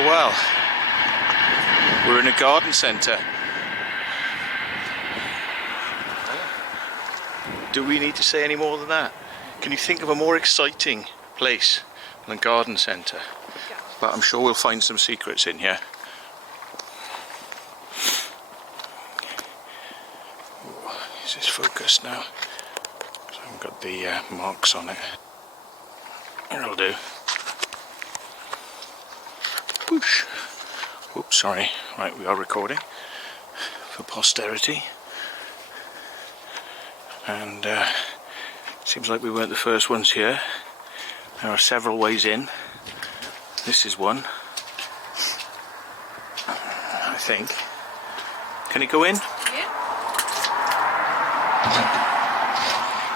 Well, we're in a garden centre. Do we need to say any more than that? Can you think of a more exciting place than a garden centre? But I'm sure we'll find some secrets in here. Is this focused now? So I haven't got the marks on it. That'll do. Whoosh. Oops, sorry. Right, we are recording for posterity. And seems like we weren't the first ones here. There are several ways in. This is one, I think. Can it go in? Yeah.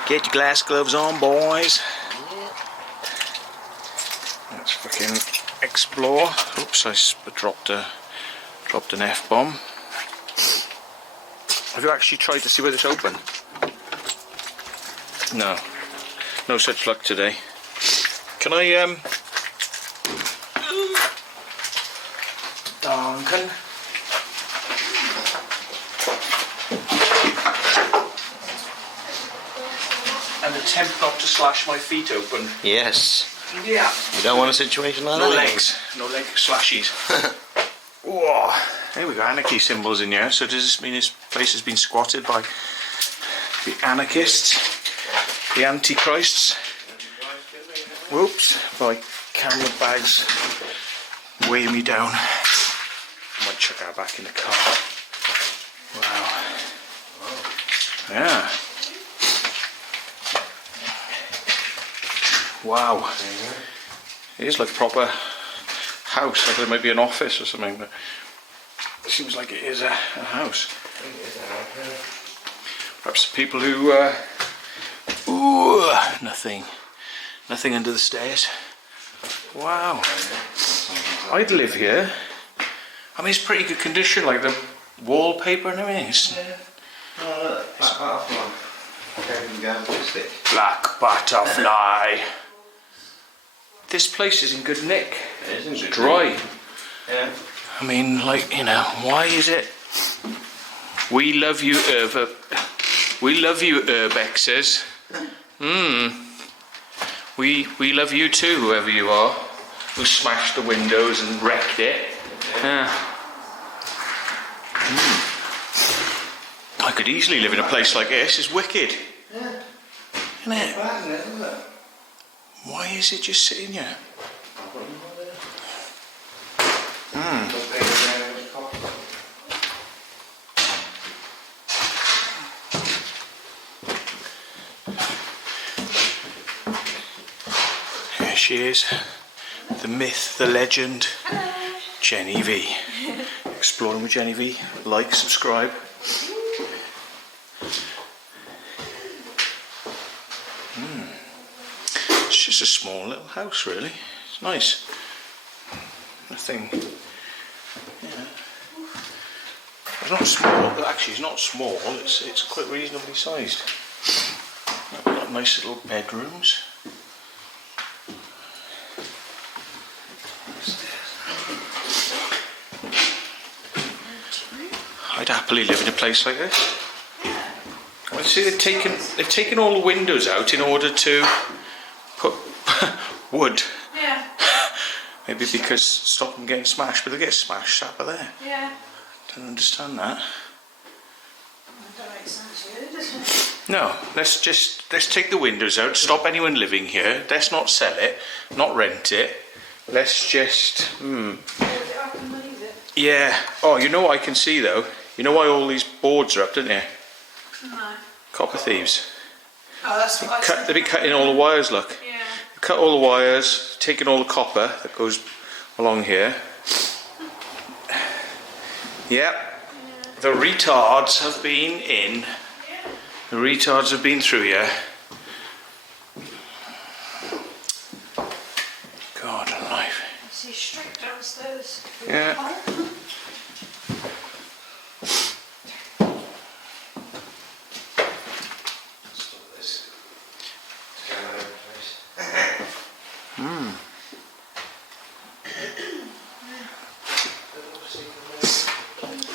Get your glass gloves on, boys. Yeah. Let's fucking explore. Oops, I dropped an F-bomb. Have you actually tried to see whether it's open? No. No such luck today. Can I, Duncan? And attempt not to slash my feet open. Yes. Yeah. You don't want a situation like No that? legs. No leg slashies. Whoa. There we go, anarchy symbols in here. So does this mean this place has been squatted by the anarchists? The antichrists? Whoops. By camera bags weighing me down. I might chuck her back in the car. Wow. Yeah. Wow. It is like a proper house. I thought it might be an office or something, but it seems like it is a house. Perhaps the people who ooh, nothing under the stairs. Wow. I'd live here. I mean, it's pretty good condition, like the wallpaper and everything. It's black butterfly. This place is in good nick. It's dry. Yeah. I mean, like, you know, why is it? We love you, Urbexers. We love you too, whoever you are, who smashed the windows and wrecked it. Yeah. I could easily live in a place like this. It's wicked. Yeah. Isn't it? Bad, isn't it? Why is it just sitting here? Here she is, the myth, the legend, Jenny V. Exploring with Jenny V. Like, subscribe. It's just a small little house, really. It's nice. Nothing. Yeah. It's not small, but actually, it's not small. It's quite reasonably sized. Got nice little bedrooms. I'd happily live in a place like this. Well, see, they've taken all the windows out in order to put wood. Yeah. Maybe because stop them getting smashed, but they get smashed sat by there. Yeah. Don't understand that. That don't make sense to you, does it? No, let's take the windows out, stop anyone living here, let's not sell it, not rent it. Let's just Build it up and leave it. yeah. Oh, you know what I can see though? You know why all these boards are up, don't you? No. Copper thieves. Oh, that's what I said. They've been cutting all the wires, look. Yeah. Cut all the wires, taking all the copper that goes along here. Yep. The retards have been in. The retards have been through here. God alive. I see straight downstairs. Yeah.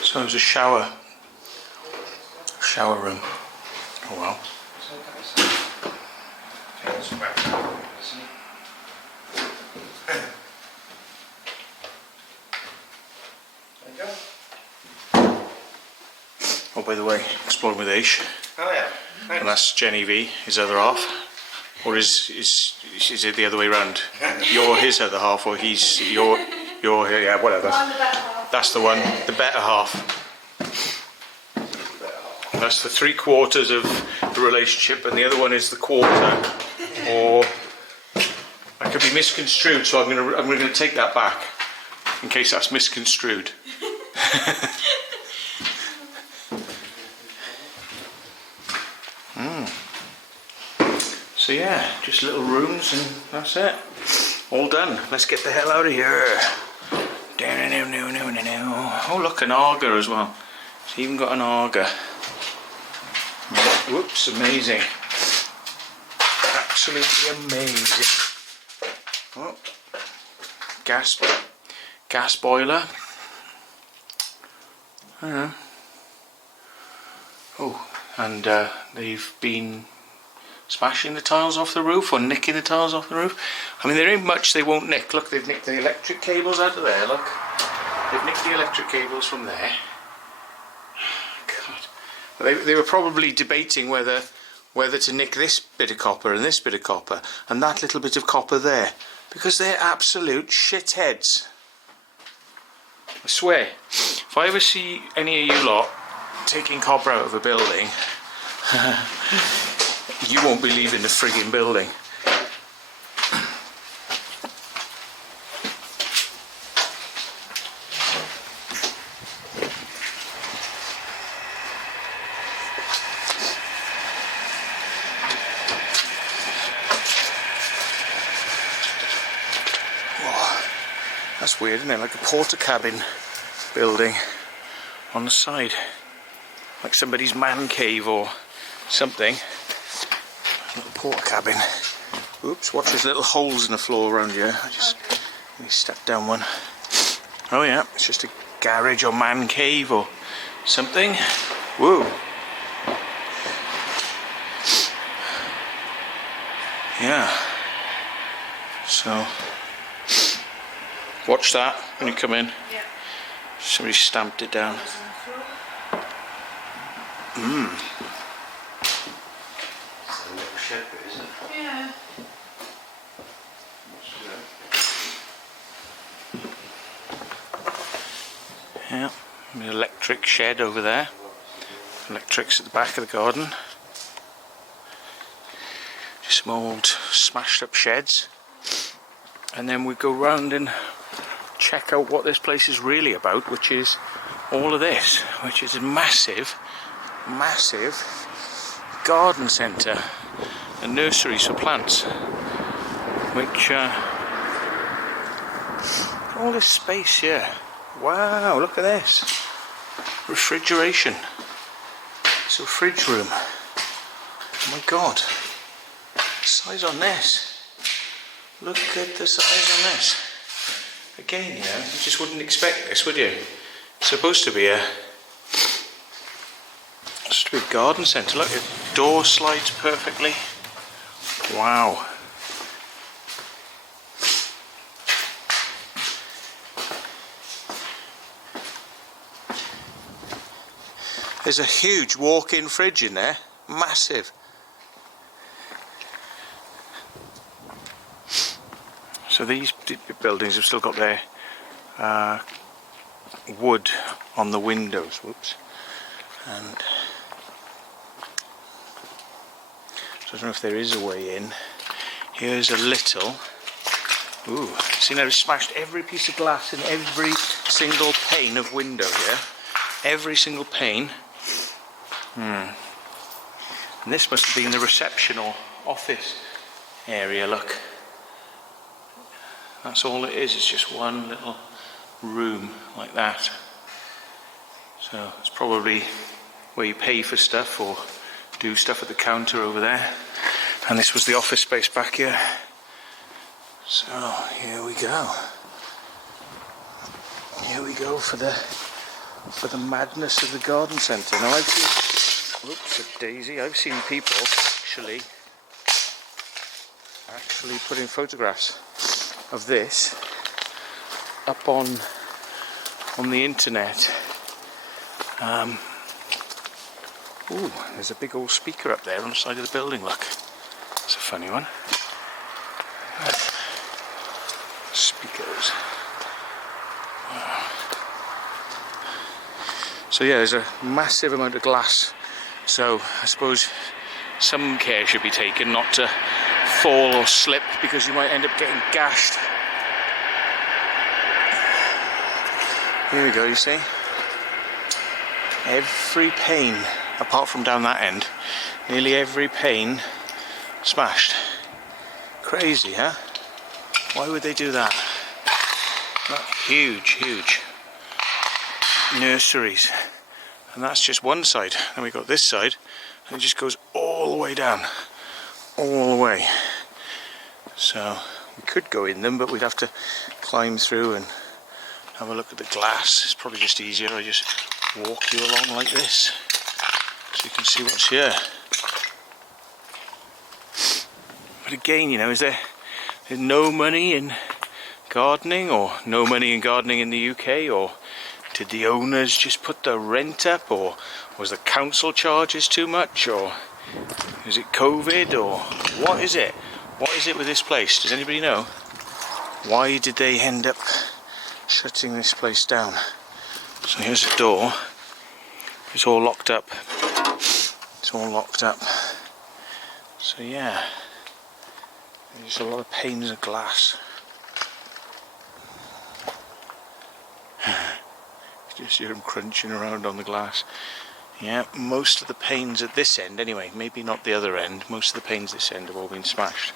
So there's a shower room. Oh well. Oh, by the way, exploring with Aish. Oh yeah. And that's Jenny V, his other half. Or is it the other way round? You're his other half, or he's your yeah, whatever. I'm the better half. That's the one, the better half. That's the 3/4 of the relationship, and the other one is the quarter. Or I could be misconstrued, so I'm gonna take that back in case that's misconstrued. So yeah, just little rooms and that's it. All done. Let's get the hell out of here. Oh look, an auger as well. It's even got an auger. Whoops, amazing. Absolutely amazing. Oh, gas boiler. I don't know. Oh, and they've been smashing the tiles off the roof or nicking the tiles off the roof. I mean, there ain't much they won't nick. Look, they've nicked the electric cables out of there, look. They've nicked the electric cables from there. God. They were probably debating whether to nick this bit of copper and this bit of copper and that little bit of copper there, because they're absolute shitheads. I swear, if I ever see any of you lot taking copper out of a building, you won't believe in the frigging building. Whoa, that's weird, isn't it? Like a porter cabin building on the side. Like somebody's man cave or something. Little porter cabin. Oops, watch those little holes in the floor around here. Let me step down one. Oh yeah, it's just a garage or man cave or something. Whoa. Yeah. So, watch that when you come in. Yeah. Somebody stamped it down. Mmm. Yeah. Yeah, the electric shed over there. Electric's at the back of the garden. Just some old smashed up sheds. And then we go round and check out what this place is really about, which is all of this, which is a massive garden centre and nurseries for plants, which all this space here. Wow, look at this refrigeration. It's a fridge room. Oh my god, size on this. Look at the size on this. Again, you know, you just wouldn't expect this, would you? It's supposed to be a garden centre. Look, the door slides perfectly. Wow. There's a huge walk-in fridge in there. Massive. So these buildings have still got their wood on the windows. Whoops. And so I don't know if there is a way in. Here's a little. Ooh, see now, they've smashed every piece of glass in every single pane of window here. Every single pane. And this must have been the reception or office area, look. That's all it is, it's just one little room like that. So it's probably where you pay for stuff or do stuff at the counter over there. And this was the office space back here. So here we go. Here we go for the madness of the garden centre. Now I've seen, oops, a daisy. I've seen people actually putting photographs of this up on the internet. Ooh, there's a big old speaker up there on the side of the building, look. It's a funny one. Speakers. So yeah, there's a massive amount of glass. So I suppose some care should be taken not to fall or slip, because you might end up getting gashed. Here we go, you see? Every pane, apart from down that end, nearly every pane smashed. Crazy, huh? Why would they do that? Not huge nurseries. And that's just one side. Then we got this side, and it just goes all the way down. All the way. So we could go in them, but we'd have to climb through and have a look at the glass. It's probably just easier. I just walk you along like this, so you can see what's here. But again, you know, there's no money in gardening, or no money in gardening in the UK, or did the owners just put the rent up, or was the council charges too much, or is it COVID, or what is it? What is it with this place? Does anybody know? Why did they end up shutting this place down? So here's the door. It's all locked up. It's all locked up. So yeah, there's a lot of panes of glass. Just hear them crunching around on the glass. Yeah, most of the panes at this end anyway, maybe not the other end, most of the panes this end have all been smashed.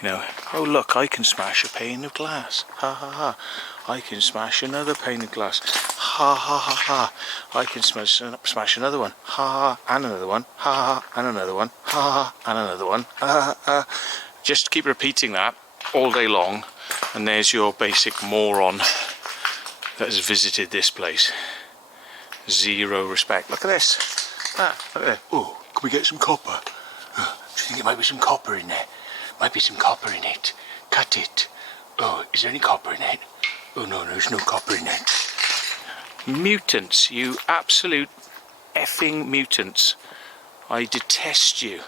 You know, oh look, I can smash a pane of glass. Ha ha ha. I can smash another pane of glass. Ha ha ha ha. I can smash another one. Ha ha, and another one. Ha ha, and another one. Ha ha, and another one. Ha ha ha. Just keep repeating that all day long, and there's your basic moron that has visited this place. Zero respect. Look at this. Ah, look at that. Oh, can we get some copper? Do you think there might be some copper in there? Might be some copper in it. Cut it. Oh, is there any copper in it? Oh no, there's no copper in it. Mutants, you absolute effing mutants. I detest you.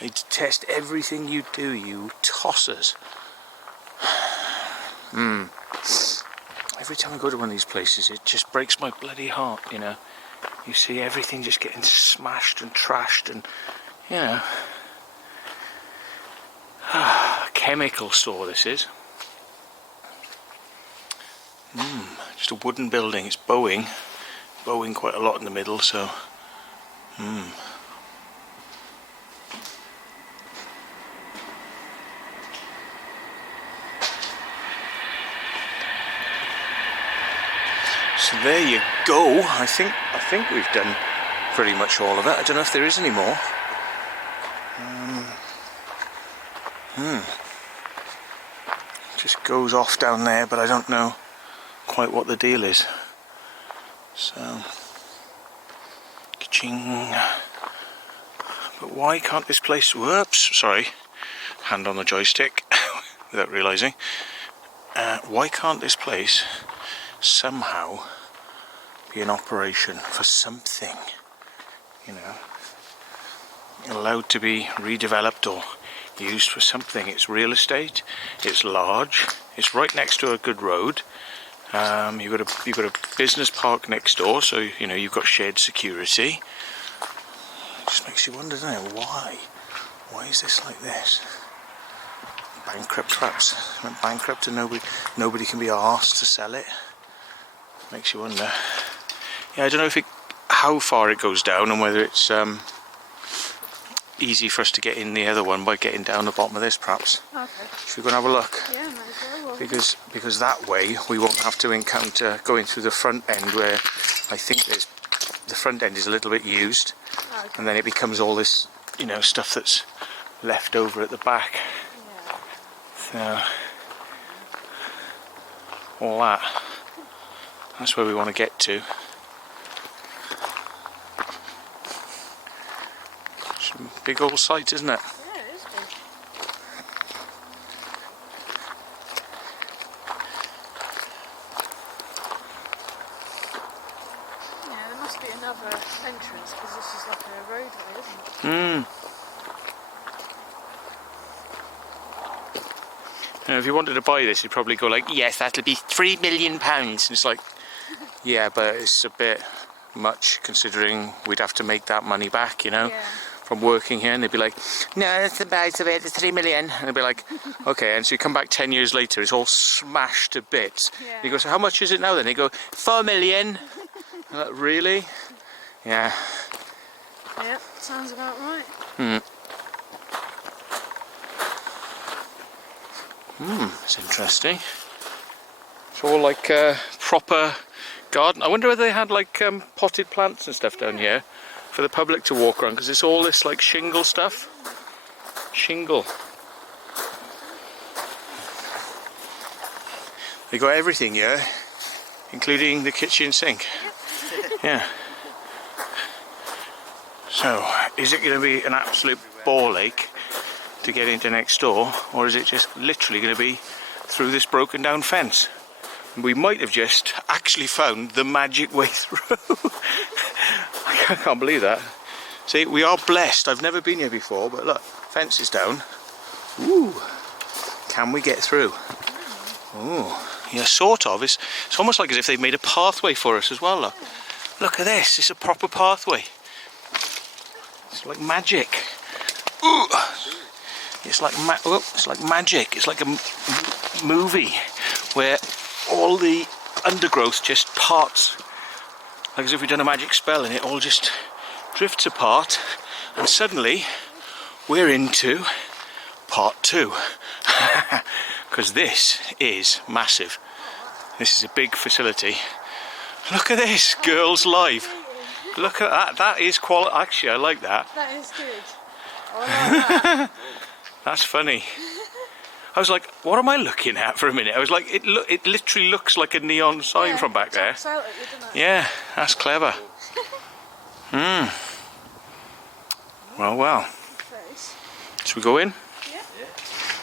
I detest everything you do, you tossers. Every time I go to one of these places, it just breaks my bloody heart, you know. You see everything just getting smashed and trashed, and, you know. Chemical store this is. Just a wooden building. It's bowing quite a lot in the middle, so so there you go. I think we've done pretty much all of it. I don't know if there is any more. Just goes off down there, but I don't know quite what the deal is. So, ka-ching. But why can't this place? Whoops, sorry. Hand on the joystick without realising. Why can't this place somehow be in operation for something? You know, allowed to be redeveloped or used for something. It's real estate, it's large, it's right next to a good road. You've got a business park next door, so you know you've got shared security. It just makes you wonder, doesn't it? Why is this like this? Bankrupt perhaps. Went bankrupt and nobody can be asked to sell it. Makes you wonder. Yeah, I don't know how far it goes down, and whether it's easy for us to get in the other one by getting down the bottom of this, perhaps. Okay. Should we go and have a look? Yeah, might as well. Because that way we won't have to encounter going through the front end, where I think the front end is a little bit used, and then it becomes all this, you know, stuff that's left over at the back. Yeah. So all that's where we want to get to. Big old site, isn't it? Yeah, it is big. Yeah, there must be another entrance, because this is like a roadway, isn't it? You know, if you wanted to buy this, you'd probably go like, yes, that'll be £3 million. And it's like, yeah, but it's a bit much considering we'd have to make that money back, you know, Yeah. from working here. And they'd be like, no, that's the price of it, it's 3 million. And they'd be like, okay. And so you come back 10 years later, it's all smashed to bits. Yeah. You go, so how much is it now then? They go, 4 million. I'm like, really? Yeah. Yeah, sounds about right. It's interesting. It's all like proper garden. I wonder whether they had like potted plants and stuff down here for the public to walk around, because it's all this like shingle stuff. Shingle. They got everything here, including the kitchen sink. Yeah. So, is it going to be an absolute ball ache to get into next door, or is it just literally going to be through this broken down fence? We might have just actually found the magic way through. I can't believe that. See, we are blessed. I've never been here before, but look, fence is down. Ooh, can we get through? Ooh, yeah, sort of. It's almost like as if they've made a pathway for us as well. Look at this. It's a proper pathway. It's like magic. Ooh. It's like magic. It's like a movie where all the undergrowth just parts, like as if we'd done a magic spell, and it all just drifts apart, and suddenly we're into part 2. Because this is massive. This is a big facility. Look at this, Girls Live. Look at that. That is quality. Actually, I like that. That is good. I like that. That's funny. I was like, what am I looking at for a minute? I was like, it literally looks like a neon sign from back there. Jumps out at you, doesn't it? Yeah, that's clever. Well. Face. Should we go in? Yeah.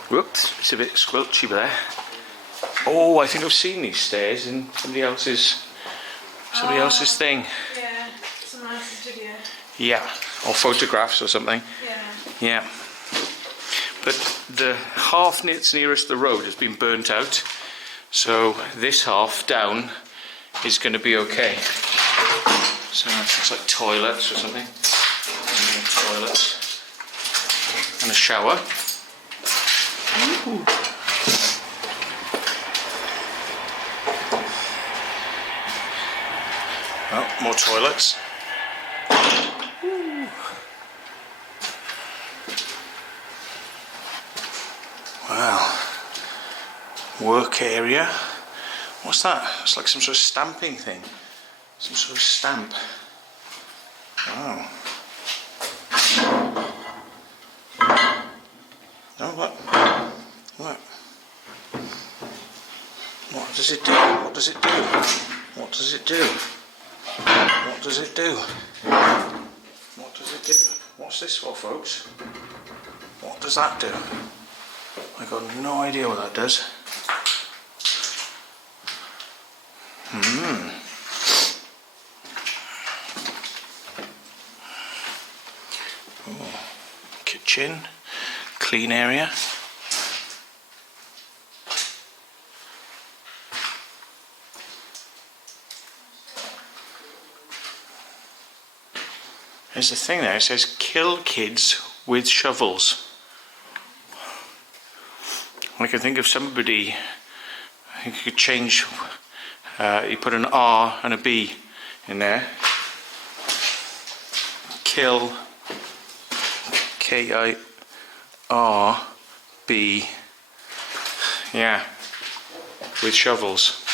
Whoops, it's a bit squelchy there. Oh, I think I've seen these stairs in somebody else's thing. Yeah, some nice video. Yeah, or photographs or something. Yeah. Yeah. But the half that's nearest the road has been burnt out, so this half down is going to be okay. So it's like toilets or something. Toilets and a shower. Ooh. Oh, more toilets. Wow. Work area. What's that? It's like some sort of stamping thing. Some sort of stamp. Wow. Oh, what? What? What does it do? What does it do? What does it do? What does it do? What does it do? What's this for, folks? What does that do? I've got no idea what that does. Oh. Kitchen, clean area. There's a thing there, it says kill kids with shovels. I can think of somebody, I think you could change, you put an R and a B in there. Kill, K-I-R-B, yeah, with shovels.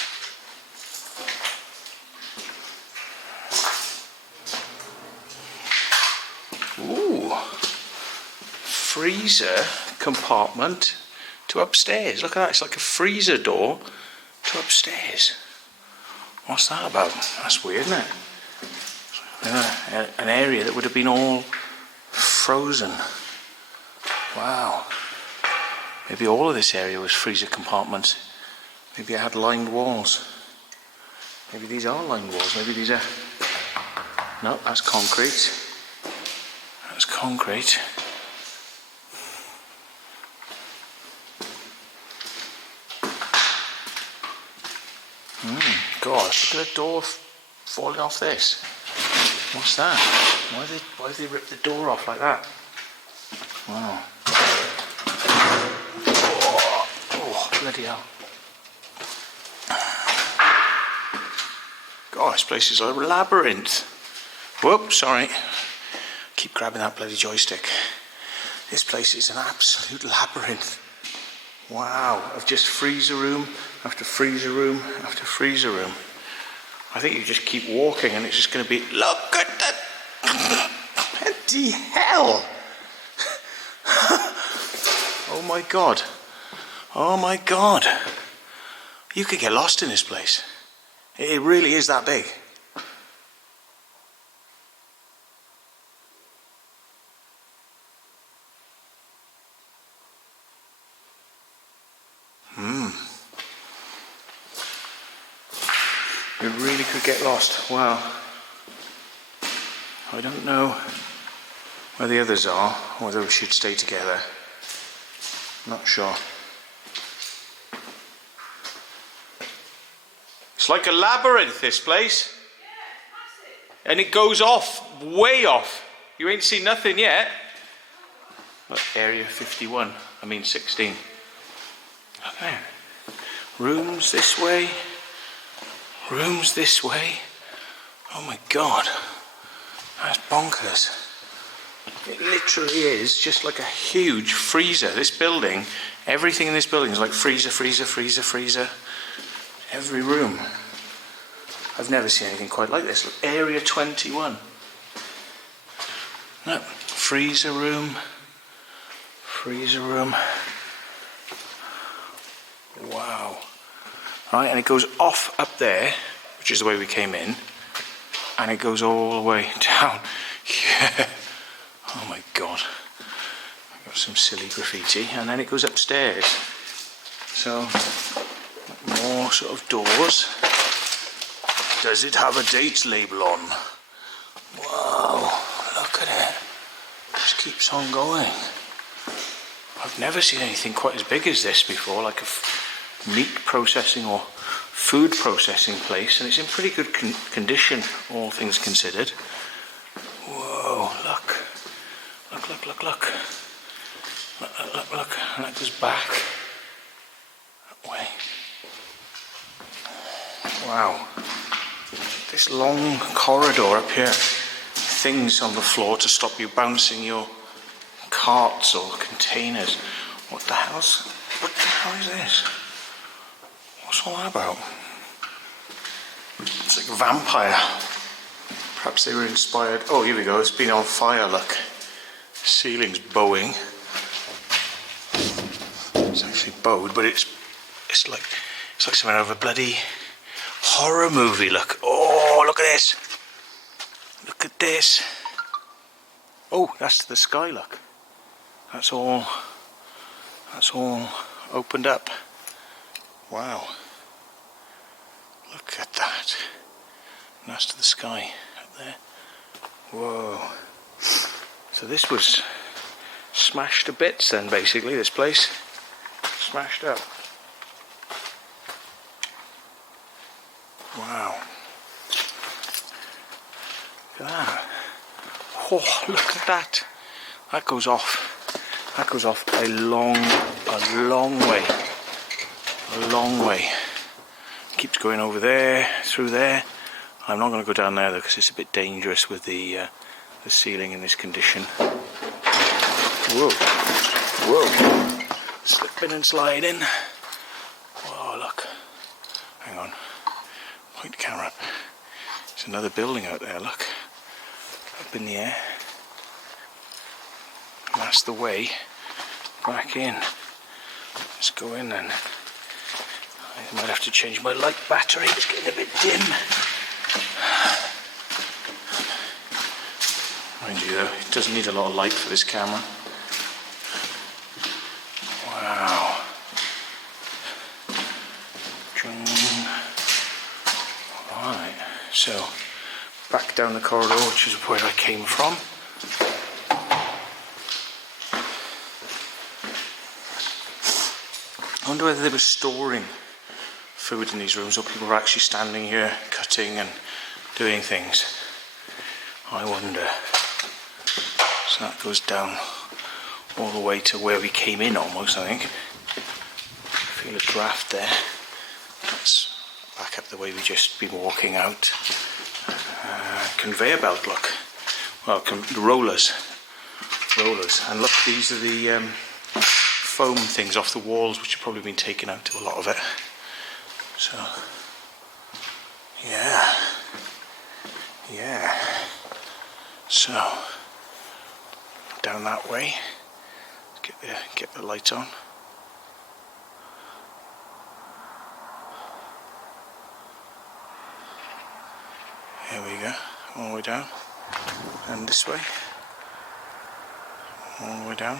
Ooh, freezer compartment to upstairs. Look at that, it's like a freezer door to upstairs. What's that about? That's weird, isn't it? An area that would have been all frozen. Wow. Maybe all of this area was freezer compartments. Maybe it had lined walls. Maybe these are lined walls. Maybe these are... No, that's concrete. That's concrete. gosh, look at the door falling off this. What's that? Why have they ripped the door off like that? Wow. Oh, bloody hell. God, this place is a labyrinth. Whoops, sorry. Keep grabbing that bloody joystick. This place is an absolute labyrinth. Wow, of just freezer room after freezer room after freezer room. I think you just keep walking and it's just going to be, look at that! Bloody hell! Oh my God. Oh my God. You could get lost in this place. It really is that big. You really could get lost. Wow. I don't know where the others are, whether we should stay together. Not sure. It's like a labyrinth, this place. Yeah, it's massive. And it goes off, way off. You ain't seen nothing yet. Look, area 51, 16. Okay. Rooms this way. Rooms this way. Oh my God. That's bonkers. It literally is just like a huge freezer. This building, everything in this building is like freezer, freezer, freezer, freezer. Every room. I've never seen anything quite like this. Look, area 21. No, freezer room. Freezer room. Wow. Right, and it goes off up there, which is the way we came in, and it goes all the way down. Yeah. Oh my God. I've got some silly graffiti, and then it goes upstairs. So, more sort of doors. Does it have a date label on? Wow, look at it. Just keeps on going. I've never seen anything quite as big as this before, like a meat processing or food processing place, and it's in pretty good condition, all things considered. Whoa, look. Look, look, look, look. Look, look, look, look. And that goes back that way. Wow. This long corridor up here. Things on the floor to stop you bouncing your carts or containers. What the hell is this? What's all that about? It's like a vampire. Perhaps they were inspired. Oh, here we go. It's been on fire, look. Ceiling's bowing. It's actually bowed, but it's like something out of a bloody horror movie, look. Oh, look at this. Look at this. Oh, that's the sky, look. That's all opened up. Wow. Look at that. And that's to the sky up there. Whoa. So this was smashed to bits then, basically, this place. Smashed up. Wow. Look at that. Oh, look at that. That goes off. That goes off a long way. A long way. Keeps going over there, through there. I'm not going to go down there though, because it's a bit dangerous with the ceiling in this condition. Whoa. Whoa. Slipping and sliding. Whoa, look. Hang on. Point the camera up. There's another building out there, look. Up in the air. And that's the way back in. Let's go in then. I might have to change my light battery, it's getting a bit dim. Mind you though, it doesn't need a lot of light for this camera. Wow. Alright, so back down the corridor, which is where I came from. I wonder whether they were storing food in these rooms, or people are actually standing here cutting and doing things. I wonder. So that goes down all the way to where we came in almost, I think. Feel a draft there. That's back up the way we just been walking out. Conveyor belt, look. Well, rollers. And look, these are the foam things off the walls, which have probably been taken out to a lot of it. So, yeah. So, down that way. Get the light on. Here we go, all the way down, and this way, all the way down.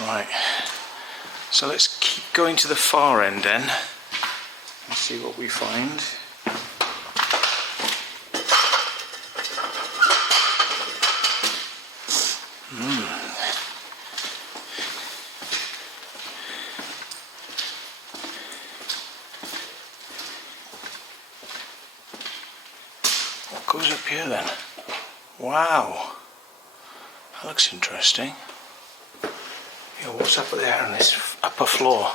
Right, so let's keep going to the far end then, and see what we find. What goes up here then? Wow, that looks interesting. Yeah, what's up there on this upper floor?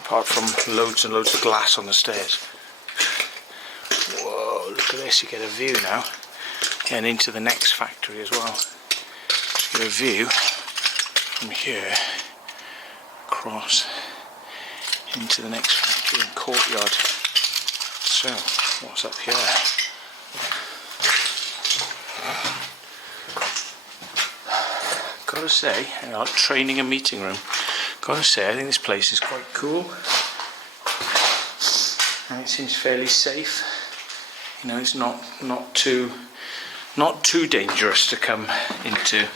Apart from loads and loads of glass on the stairs. Whoa, look at this, you get a view now. And into the next factory as well. You get a view from here across into the next factory and courtyard. So, what's up here? Gotta say, training and meeting room. Gotta say, I think this place is quite cool. And it seems fairly safe. You know, it's not too dangerous to come into.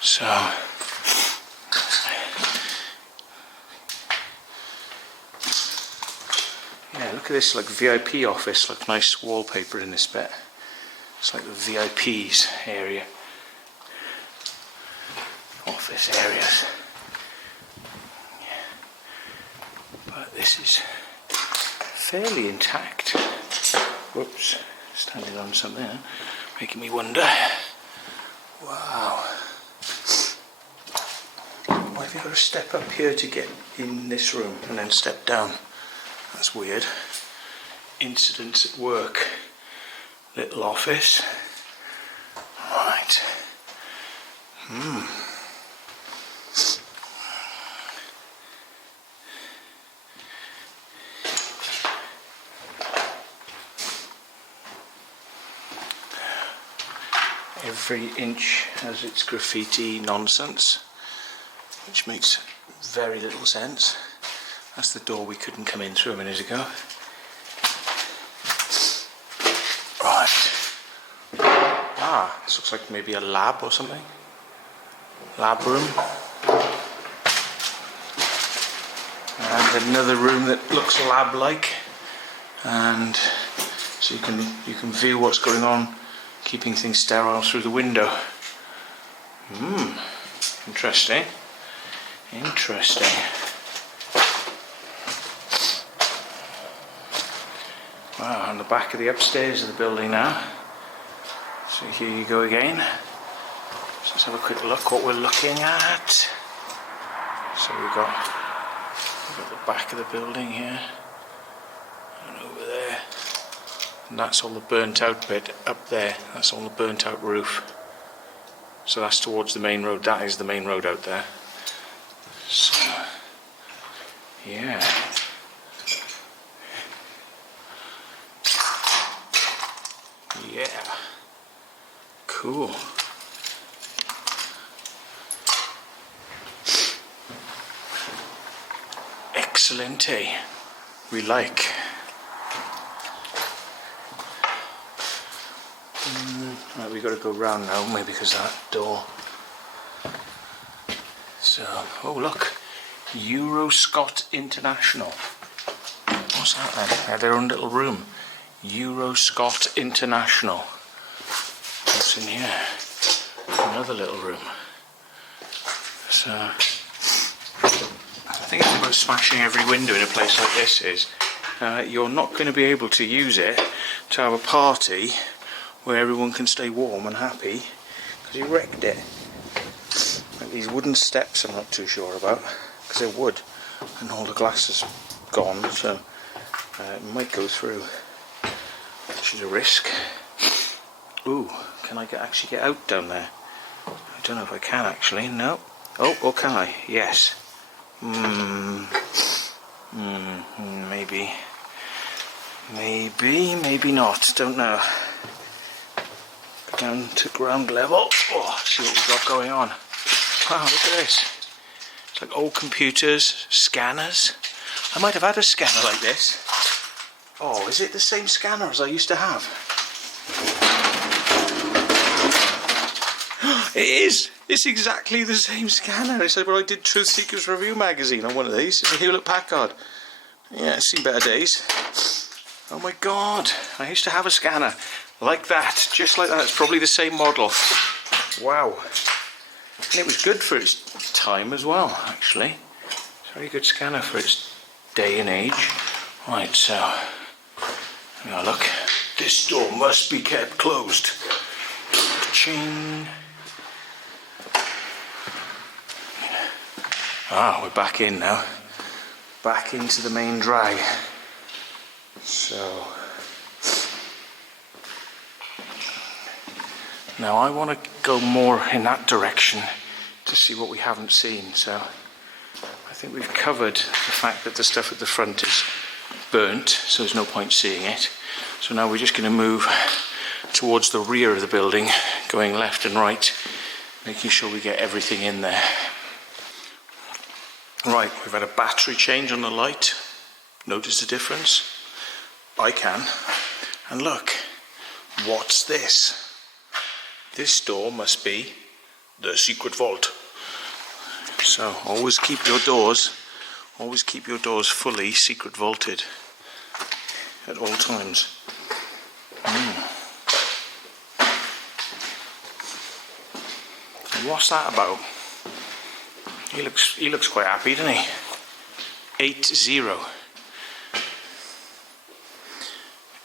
So, yeah, look at this, like VIP office, like nice wallpaper in this bit. It's like the VIPs area, office areas. But this is fairly intact. Whoops, standing on something, making me wonder. Wow. Why have you got to step up here to get in this room and then step down? That's weird. Incidents at work. Little office. Right. Every inch has its graffiti nonsense, which makes very little sense. That's the door we couldn't come in through a minute ago. Right. This looks like maybe a lab or something. Lab room. And another room that looks lab-like. And so you can view what's going on, keeping things sterile through the window. Interesting. Interesting. Wow, on the back of the upstairs of the building now. So here you go again. So let's have a quick look what we're looking at. So we've got the back of the building here. And over there. And that's all the burnt out bit up there. That's all the burnt out roof. So that's towards the main road. That is the main road out there. So, yeah. Yeah. Cool. Excellent, eh? We like. Right, we've got to go round now, maybe because of that door. So, oh look, Euroscot International. What's that then? They had their own little room. Euroscott International. What's in here? Another little room. So I think it's about smashing every window in a place like this is you're not going to be able to use it to have a party where everyone can stay warm and happy because you wrecked it. Like these wooden steps I'm not too sure about because they're wood and all the glass is gone, so it might go through, which is a risk. Ooh, can I actually get out down there? I don't know if I can actually, no. Oh, or can I? Yes. Maybe. Maybe not, don't know. Go down to ground level. Oh, see what we've got going on. Wow, look at this. It's like old computers, scanners. I might have had a scanner like this. Oh, is it the same scanner as I used to have? It is! It's exactly the same scanner. I said, well, I did Truth Seekers Review magazine on one of these. It's a Hewlett-Packard. Yeah, it's seen better days. Oh my god, I used to have a scanner like that, just like that. It's probably the same model. Wow. And it was good for its time as well, actually. It's a very good scanner for its day and age. Right, so, now look. This door must be kept closed. Ching. Ah, we're back in now. Back into the main drag. So now I want to go more in that direction to see what we haven't seen. So I think we've covered the fact that the stuff at the front is burnt, so there's no point seeing it. So now we're just going to move towards the rear of the building, going left and right, making sure we get everything in there. Right, we've had a battery change on the light. Notice the difference? I can. And look, what's this? This door must be the secret vault. So always keep your doors fully secret vaulted at all times. And what's that about? He looks quite happy, doesn't he? 80.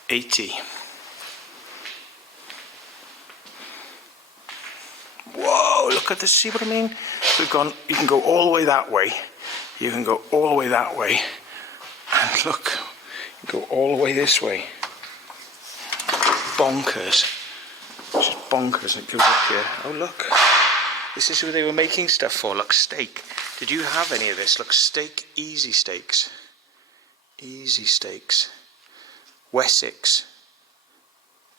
80. Whoa, look at this, see what I mean? We've gone, you can go all the way that way. You can go all the way that way. And look, you can go all the way this way. Bonkers. It's just bonkers, it goes up here. Oh look. This is who they were making stuff for. Look, steak. Did you have any of this? Look, steak, easy steaks. Easy steaks. Wessex.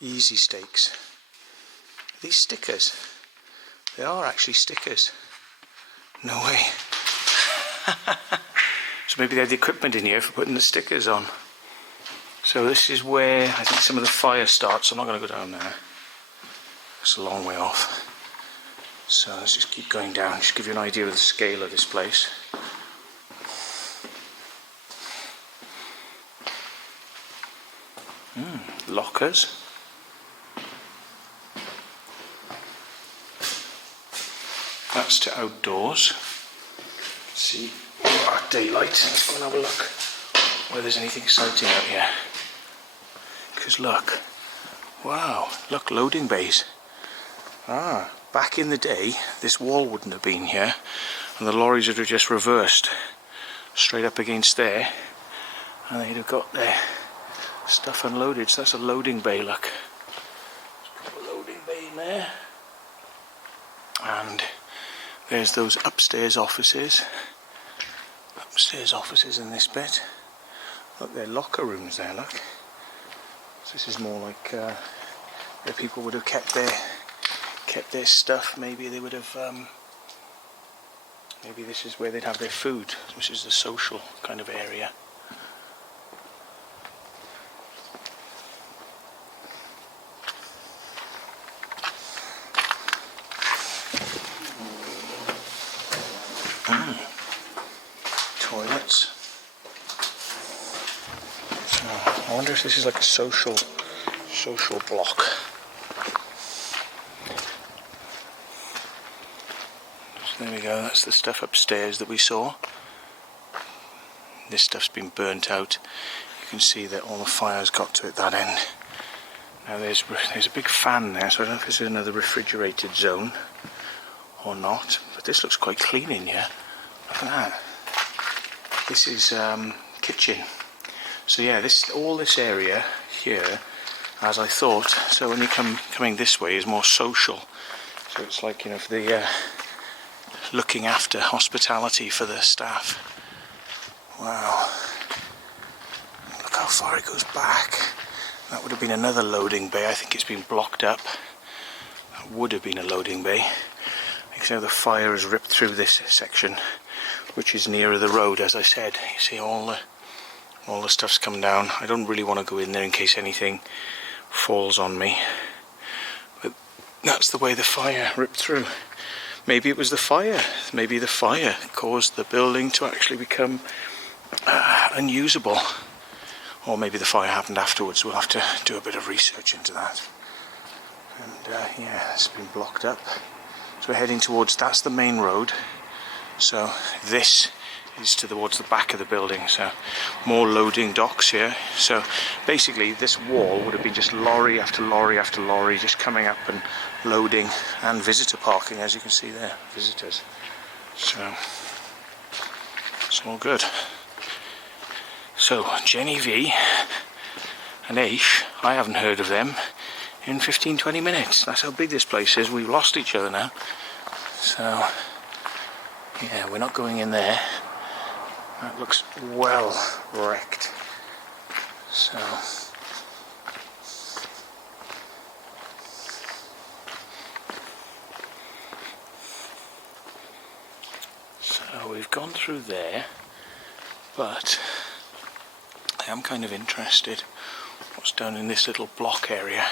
Easy steaks. Are these stickers? They are actually stickers. No way. So maybe they had the equipment in here for putting the stickers on. So this is where I think some of the fire starts. I'm not going to go down there. It's a long way off. So let's just keep going down, just give you an idea of the scale of this place. Lockers. That's to outdoors. Let's see, daylight. Let's go and have a look whether there's anything exciting out here. Because look, wow, look, loading bays. Back in the day, this wall wouldn't have been here, and the lorries would have just reversed straight up against there, and they'd have got their stuff unloaded. So that's a loading bay, look. Let's put a loading bay in there. And there's those upstairs offices. Upstairs offices in this bit. Look, they're locker rooms there, look. So this is more like where people would have kept their stuff. Maybe they would have maybe this is where they'd have their food, which is the social kind of area. Toilets. So wonder if this is like a social block. So there we go, that's the stuff upstairs that we saw. This stuff's been burnt out. You can see that all the fire's got to at that end. Now there's a big fan there, so I don't know if this is another refrigerated zone or not, but this looks quite clean in here. Look at that. This is kitchen. So yeah, all this area here, as I thought, so when you coming this way is more social. So it's like, you know, for the looking after hospitality for the staff. Wow. Look how far it goes back. That would have been another loading bay. I think it's been blocked up. That would have been a loading bay. Because now the fire has ripped through this section, which is nearer the road, as I said. You see all the stuff's come down. I don't really want to go in there in case anything falls on me. But that's the way the fire ripped through. Maybe it was the fire. Maybe the fire caused the building to actually become unusable. Or maybe the fire happened afterwards. We'll have to do a bit of research into that. And yeah, it's been blocked up. So we're heading towards, that's the main road. So this is towards the back of the building. So more loading docks here. So basically this wall would have been just lorry after lorry after lorry just coming up and loading, and visitor parking, as you can see there, visitors. So it's all good. So Jenny V and Aish, I haven't heard of them in 15-20 minutes. That's how big this place is. We've lost each other now. So yeah, we're not going in there. That looks well wrecked. So we've gone through there, but I am kind of interested what's down in this little block area.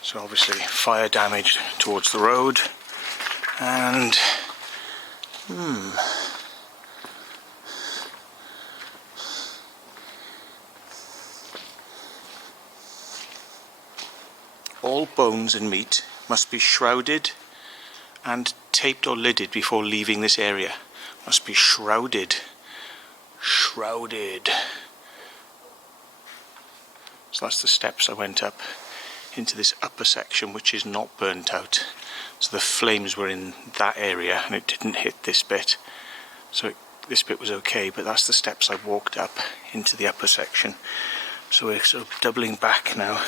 So obviously fire damage towards the road, and all bones and meat must be shrouded and taped or lidded before leaving this area. Must be shrouded. Shrouded. So that's the steps I went up into this upper section, which is not burnt out. So the flames were in that area and it didn't hit this bit. So this bit was okay, but that's the steps I walked up into the upper section. So we're sort of doubling back now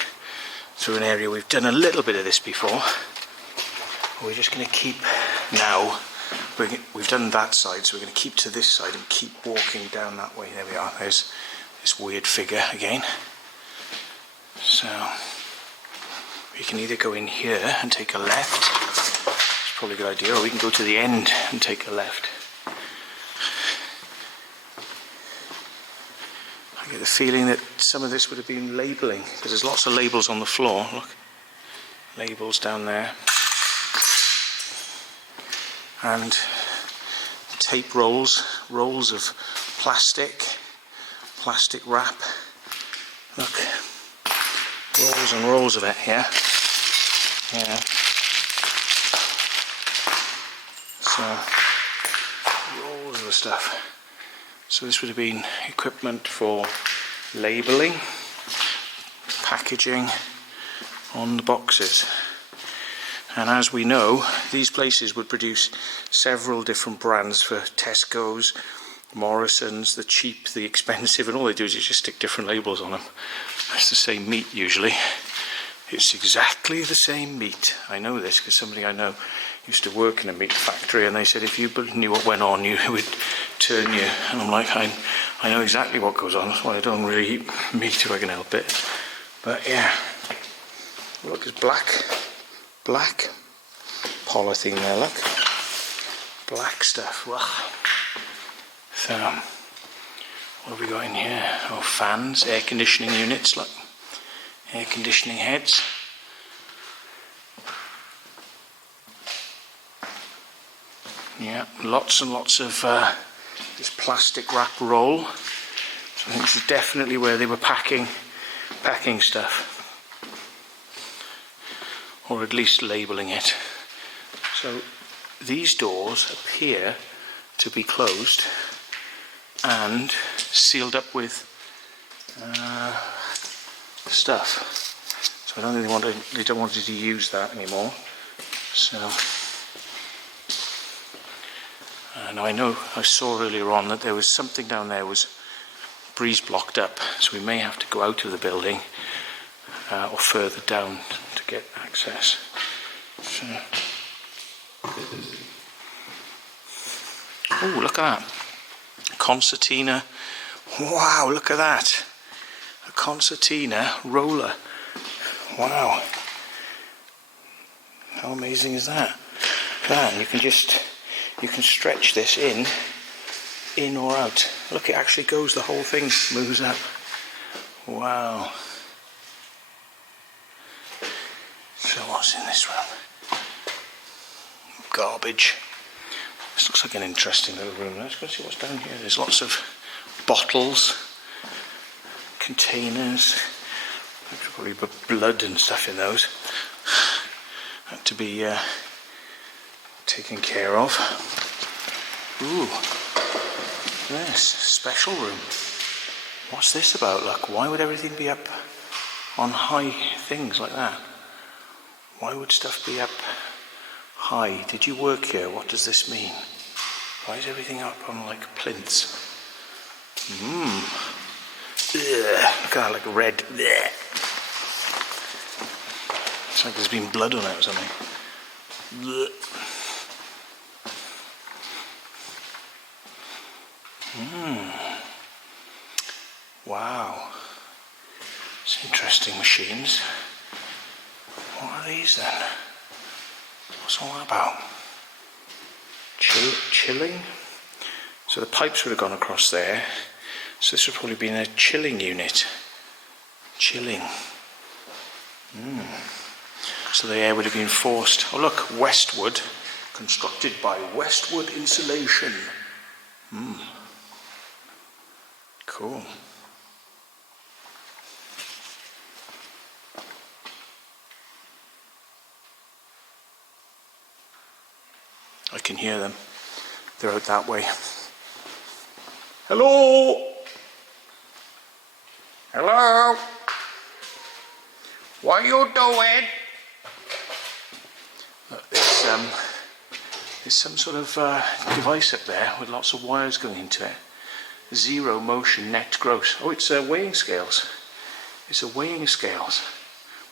through an area. We've done a little bit of this before. We're just going to keep now. We've done that side, so we're going to keep to this side and keep walking down that way. There we are. There's this weird figure again. So we can either go in here and take a left. It's probably a good idea, or we can go to the end and take a left. I get the feeling that some of this would have been labelling, because there's lots of labels on the floor. Look, labels down there. And tape rolls of plastic wrap. Look, rolls and rolls of it here. Yeah. So, rolls of stuff. So this would have been equipment for labelling, packaging on the boxes. And as we know, these places would produce several different brands for Tesco's, Morrison's, the cheap, the expensive, and all they do is just stick different labels on them. It's the same meat usually. It's exactly the same meat. I know this because somebody I know used to work in a meat factory, and they said if you knew what went on, it would turn you. And I'm like, I know exactly what goes on. That's why I don't really eat meat if I can help it. But yeah, look, it's black polythene there, look. Black stuff. Wow. So, what have we got in here? Oh, fans, air conditioning units, look. Air conditioning heads. Yeah, lots and lots of this plastic wrap roll. So I think this is definitely where they were packing packing stuff. Or at least labelling it. So these doors appear to be closed and sealed up with stuff. So I don't think they don't want you to use that anymore. So now I saw earlier on that there was something down there was breeze blocked up, so we may have to go out of the building or further down to get access. So. Oh, look at that. Concertina. Wow, look at that. A Concertina Roller. Wow. How amazing is that? And you can stretch this in or out. Look, it actually goes, the whole thing moves up. Wow. So what's in this room? Garbage. This looks like an interesting little room. Let's go see what's down here. There's lots of bottles, containers. There's probably blood and stuff in those. Had to be taken care of. Ooh, yes, special room. What's this about? Look, why would everything be up on high things like that? Why would stuff be up high? Did you work here? What does this mean? Why is everything up on like plinths? Look at that, like red. Ugh. It's like there's been blood on it or something. Ugh. Wow. It's interesting machines. What are these then? What's all that about? Chilling? So the pipes would have gone across there. So this would probably be in a chilling unit. Chilling. So the air would have been forced. Oh look, Westwood. Constructed by Westwood Insulation. Cool. I can hear them. They're out that way. Hello? Hello? What are you doing? Look, there's some sort of device up there with lots of wires going into it. Zero motion net gross. Oh, it's weighing scales. It's a weighing scales.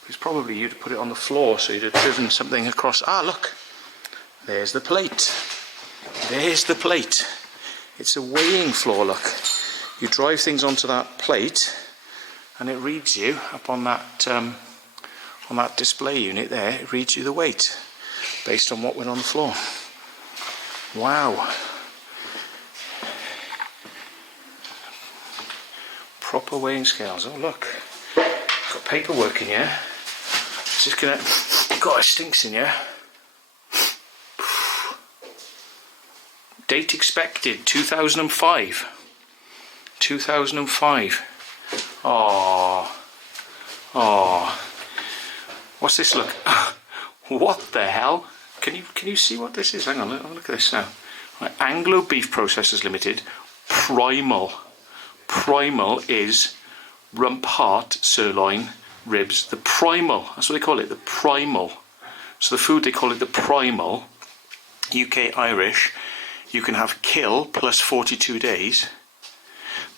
It's probably you'd put it on the floor so you'd have driven something across. Ah, look. There's the plate. There's the plate. It's a weighing floor, look. You drive things onto that plate and it reads you up on that display unit there. It reads you the weight based on what went on the floor. Wow. Proper weighing scales. Oh look, got paperwork in here. It's just gonna. God, it stinks in here. Date expected 2005. 2005. Oh. What's this? Look. What the hell? Can you see what this is? Hang on. Look at this now. Right, Anglo Beef Processors Limited. Primal. Primal is rump, heart, sirloin, ribs. The primal. That's what they call it. The primal. So the food they call it the primal. UK Irish. You can have kill plus 42 days.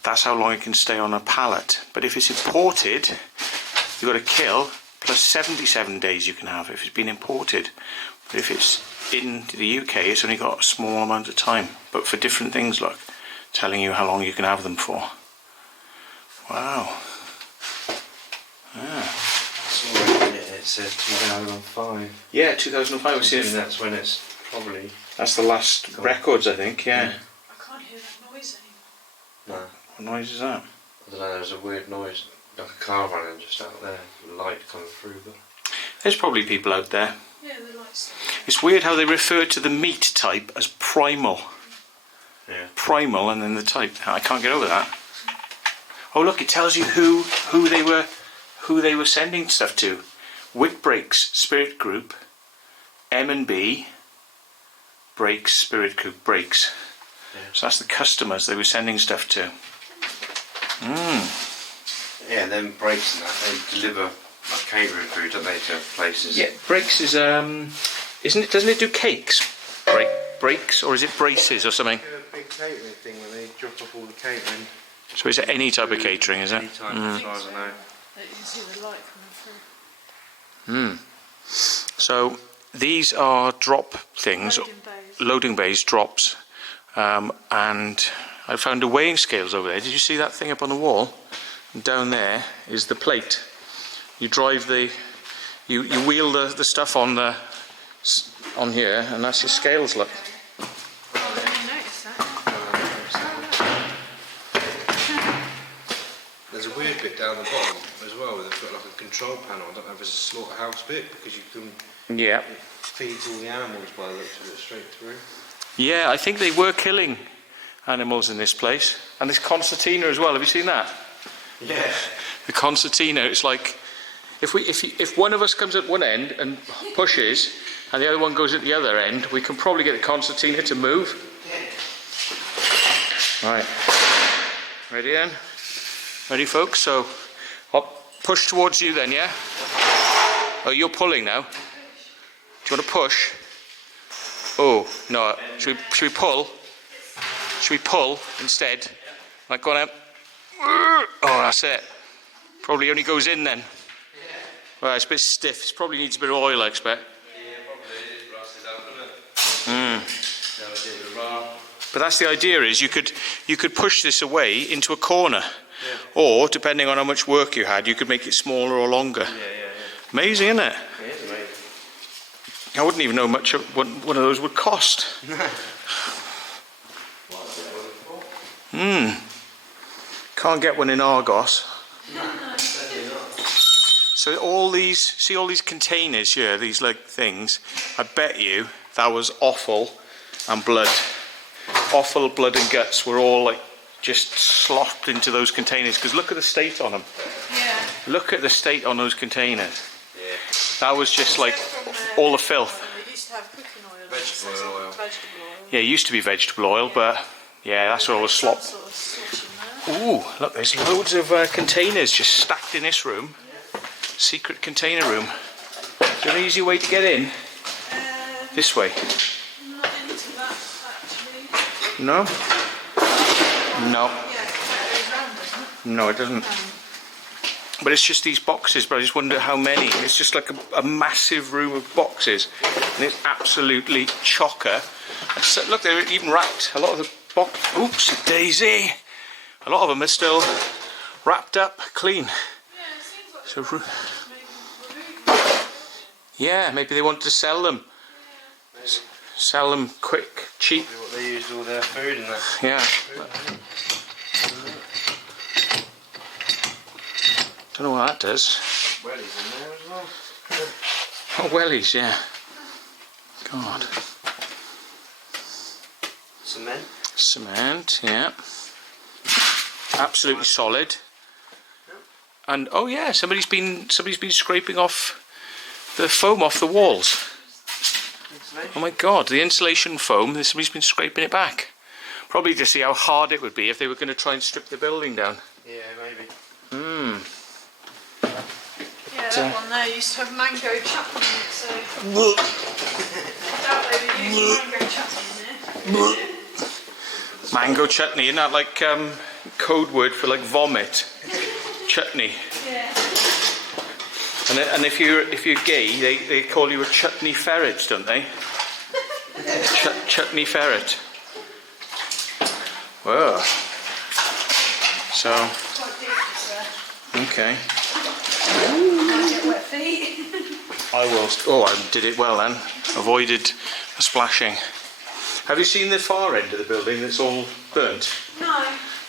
That's how long it can stay on a pallet. But if it's imported, you've got to kill plus 77 days you can have if it's been imported. But if it's in the UK, it's only got a small amount of time. But for different things, look, telling you how long you can have them for. Wow. Yeah. It says 2005. Yeah, 2005. I think that's when it's probably. That's the last records, I think. Yeah. I can't hear that noise anymore. No. What noise is that? I don't know. There's a weird noise, like a car running just out there, light coming through. But There's probably people out there. Yeah, the lights. It's weird how they refer to the meat type as primal. yeah. Primal and then the type. I can't get over that. Oh look, it tells you who they were who they were sending stuff to. Wick Brakes Spirit Group, M&B Brakes Spirit Group Brakes. Yeah. So that's the customers they were sending stuff to. Yeah, them Brakes and that, they deliver like catering food, don't they, to places? Yeah, Brakes is isn't it? Doesn't it do cakes? Brakes, or is it braces or something? They do a big catering thing when they drop off all the catering. So is it any type of catering? Is it? Any type, as far as I know. You can see the light coming through. So these are drop things, loading bays, drops, and I found a weighing scales over there. Did you see that thing up on the wall? And down there is the plate. You drive you wheel the stuff on here, and that's your scales. Look. I didn't notice that. There's a weird bit down the bottom as well, where they've got like a control panel. I don't know if it's a slaughterhouse bit, because you can Yeah. it feeds all the animals by the looks of it straight through. Yeah, I think they were killing animals in this place, and this concertina as well. Have you seen that? Yeah. The concertina. It's like if one of us comes at one end and pushes, and the other one goes at the other end, we can probably get the concertina to move. Right. Ready then? Ready, folks? So I'll push towards you then, yeah? Oh, you're pulling now. Do you want to push? Oh, no. Should we pull? Should we pull instead? Like, go on out. Oh, that's it. Probably only goes in then. Well, it's a bit stiff. It probably needs a bit of oil, I expect. Yeah, probably it is rusted out, doesn't it? But that's the idea, is you could push this away into a corner. Or, depending on how much work you had, you could make it smaller or longer. Amazing, isn't it? It is amazing. I wouldn't even know much of what one of those would cost. Can't get one in Argos. So all these containers here, these like things, I bet you that was offal and blood. Offal, blood and guts were all like just slopped into those containers, because look at the state on them. Yeah. Look at the state on those containers. Yeah. That was just like all the filth. They used to have cooking oil. Vegetable oil. Vegetable oil. Yeah, it used to be vegetable oil, but yeah, that's all the slop. Sort of sauce in there. Ooh, look, there's loads of containers just stacked in this room. Secret container room. Is there an easy way to get in? This way. Not into that, actually. No? No. Yeah, it's round, isn't it? No, it doesn't. But it's just these boxes, but I just wonder how many. It's just like a massive room of boxes. And it's absolutely chocker. So, look, they're even wrapped. A lot of the box... Oops, a daisy. A lot of them are still wrapped up, clean. Yeah, it seems like So, maybe yeah, maybe they want to sell them. Sell them quick, cheap. What they used all their food and that. Yeah. Don't know what that does. Wellies in there as well. Oh, wellies, yeah. God. Cement. Cement, yeah. Absolutely solid. And oh yeah, somebody's been scraping off the foam off the walls. Oh my God, the insulation foam, somebody's been scraping it back. Probably to see how hard it would be if they were going to try and strip the building down. Yeah, maybe. Yeah, that one there used to have mango chutney in it, so I doubt they were using mango chutney in there. Mango chutney, isn't that like code word for like vomit? Chutney. Yeah. And if you're gay, they call you a chutney ferret, don't they? Chutney ferret. Whoa. So. Quite deep, this there. Okay. Might get wet feet. I will. Oh, I did it well then. Avoided a splashing. Have you seen the far end of the building that's all burnt? No.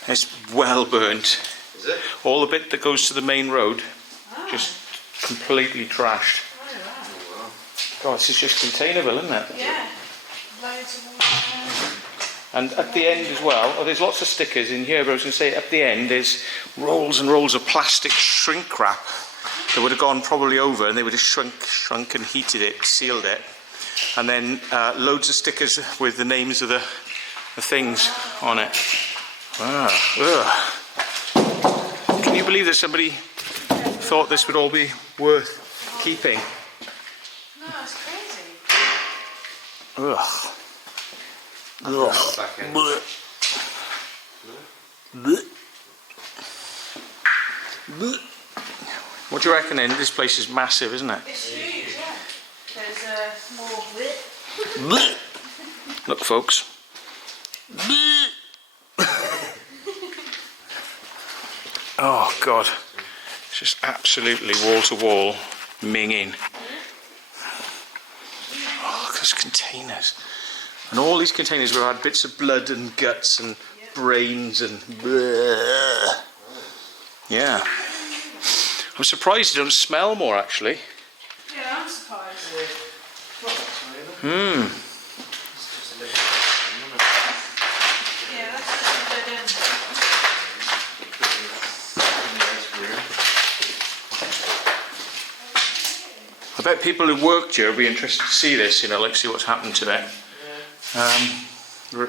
It's well burnt. Is it? All the bit that goes to the main road, just completely trashed. Oh, wow. God, this is just containerable, isn't it? Yeah. Loads of water. And at the end as well, there's lots of stickers in here, but I was going to say at the end there's rolls and rolls of plastic shrink wrap they would have gone probably over, and they would have shrunk and heated it, sealed it, and then loads of stickers with the names of the things on it. Wow. Ugh. Can you believe that somebody thought this would all be worth keeping? No, it's crazy. Ugh. Ugh. Back end. Blech. Blech. Blech. What do you reckon then? This place is massive, isn't it? It's huge, yeah. There's more width. Blech. Look, folks. Oh God, it's just absolutely wall to wall minging. Oh, those containers, and all these containers will have bits of blood and guts and brains and bleh. Yeah. I'm surprised they don't smell more actually. Yeah, I'm surprised. Hmm. Yeah, that's just a dead end. I bet people who worked here will be interested to see this, you know, like see what's happened to it.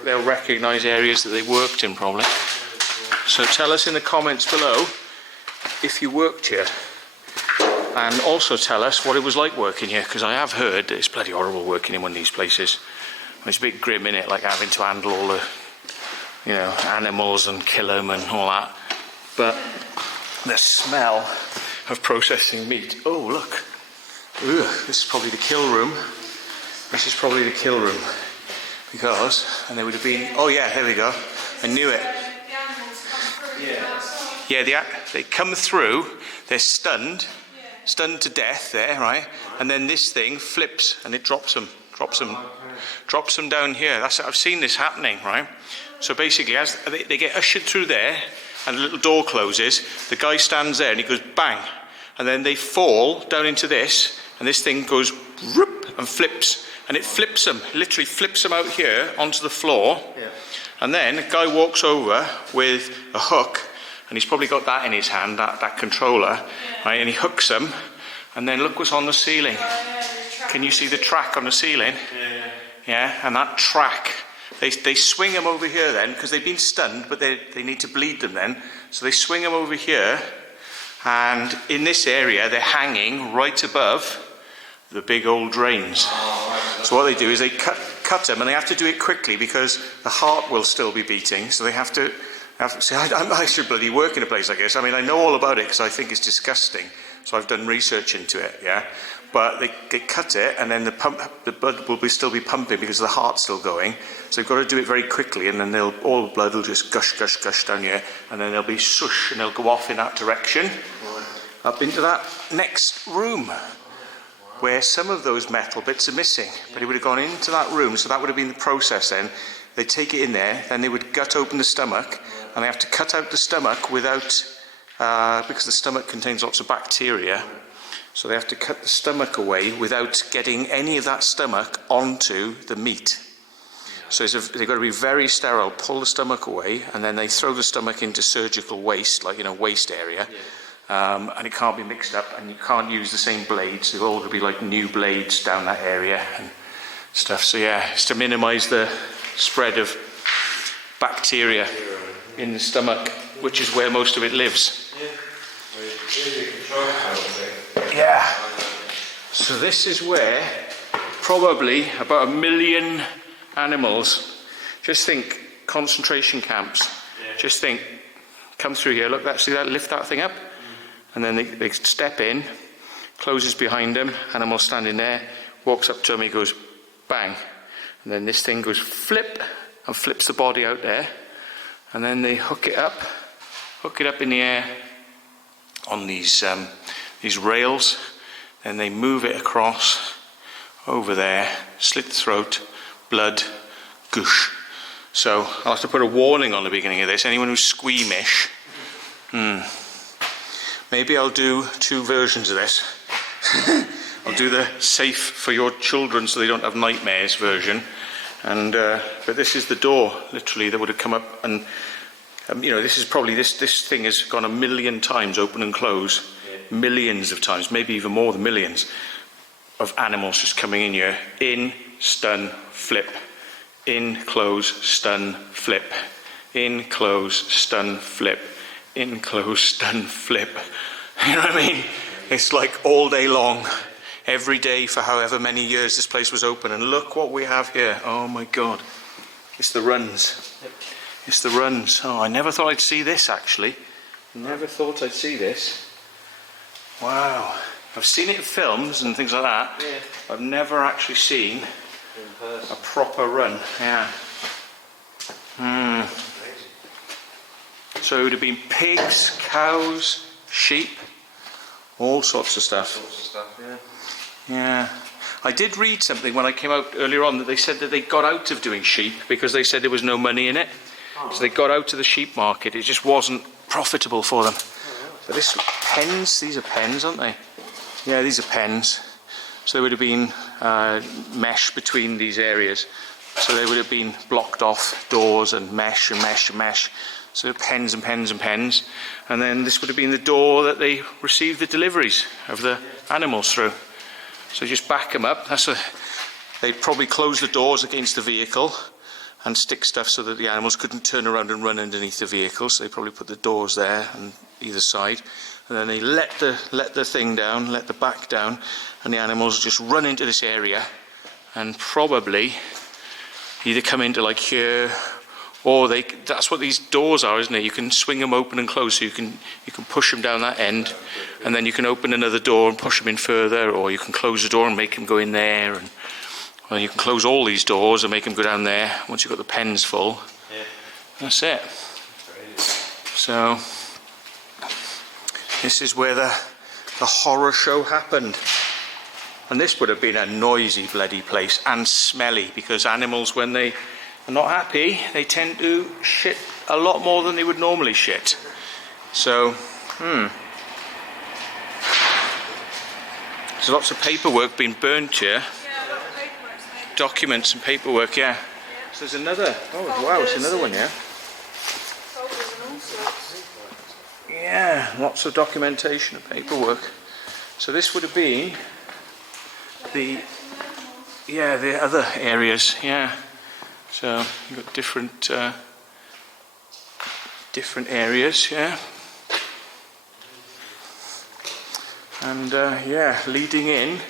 They'll recognise areas that they worked in probably. So tell us in the comments below if you worked here. And also tell us what it was like working here, because I have heard that it's bloody horrible working in one of these places. It's a bit grim, innit, like having to handle all the, you know, animals and kill them and all that. But the smell of processing meat. Oh, look. Ugh, this is probably the kill room. This is probably the kill room. Because, and they would have been, oh yeah, there we go. I knew it. The animals come through. Yeah, they come through, they're stunned to death there, right? And then this thing flips and it drops them down here. I've seen this happening, right? So basically, as they get ushered through there, and the little door closes, the guy stands there and he goes bang, and then they fall down into this, and this thing goes whoop and flips, and it flips them, literally flips them out here onto the floor. Yeah. And then a guy walks over with a hook, and he's probably got that in his hand, that controller, right? And he hooks them, and then look what's on the ceiling. Can you see the track on the ceiling? Yeah, and that track, they swing them over here then, because they've been stunned, but they need to bleed them then. So they swing them over here, and in this area, they're hanging right above the big old drains. So what they do is they cut them, and they have to do it quickly because the heart will still be beating, so they have to see, I should bloody work in a place like this. I mean, I know all about it because I think it's disgusting. So I've done research into it, yeah. But they cut it, and then the blood will still be pumping because the heart's still going. So you've got to do it very quickly, and then all the blood will just gush down here, and then they'll be swoosh, and they'll go off in that direction, up into that next room, where some of those metal bits are missing. But it would have gone into that room, so that would have been the process then. They take it in there, then they would gut open the stomach, and they have to cut out the stomach without, because the stomach contains lots of bacteria, so they have to cut the stomach away without getting any of that stomach onto the meat. So they've got to be very sterile, pull the stomach away, and then they throw the stomach into surgical waste, like, you know, waste area, and it can't be mixed up, and you can't use the same blades. They've all got to be like new blades down that area and stuff. So yeah, it's to minimise the spread of bacteria in the stomach, which is where most of it lives. Yeah. So this is where probably about 1 million animals, just think concentration camps, just think, come through here, look, see that, lift that thing up, and then they step in, closes behind them, animal standing there, walks up to him, he goes bang, and then this thing goes flip and flips the body out there, and then they hook it up in the air on these rails, and they move it across over there, slit the throat, blood, goosh. So I'll have to put a warning on the beginning of this. Anyone who's squeamish, maybe I'll do 2 versions of this. I'll do the safe for your children so they don't have nightmares version, and but this is the door literally that would have come up, and you know, this is probably this thing has gone 1 million times open and close millions of times, maybe even more than millions of animals just coming in here. In, stun, flip. In, close, stun, flip. In, close, stun, flip. In, close, stun, flip. You know what I mean? It's like all day long, every day for however many years this place was open. And look what we have here. Oh my God. It's the runs. It's the runs. Oh, I never thought I'd see this actually. Never thought I'd see this. Wow. I've seen it in films and things like that. Yeah. I've never actually seen a proper run. Yeah. So it would have been pigs, cows, sheep, all sorts of stuff. Yeah. I did read something when I came out earlier on that they said that they got out of doing sheep because they said there was no money in it. So they got out of the sheep market. It just wasn't profitable for them. So this pens, these are pens, aren't they? Yeah, these are pens. So there would have been mesh between these areas. So they would have been blocked off doors and mesh and mesh and mesh. So pens and pens and pens. And then this would have been the door that they received the deliveries of the animals through. So just back them up. They'd probably close the doors against the vehicle and stick stuff so that the animals couldn't turn around and run underneath the vehicle. So they probably put the doors there on either side. And then they let the thing down, let the back down, and the animals just run into this area and probably either come into like here, or that's what these doors are, isn't it? You can swing them open and close, so you can push them down that end, and then you can open another door and push them in further, or you can close the door and make them go in there, and well, you can close all these doors and make them go down there once you've got the pens full. Yeah. That's it. So this is where the horror show happened. And this would have been a noisy bloody place and smelly, because animals, when they are not happy, they tend to shit a lot more than they would normally shit. So, there's lots of paperwork being burnt here. Yeah, a lot of paperwork. Documents and paperwork, yeah. So there's another, oh wow, it's another one, yeah. Folders and all sorts. Yeah, lots of documentation and paperwork. So this would have been the other areas, yeah. So you've got different areas, yeah. And yeah, leading in,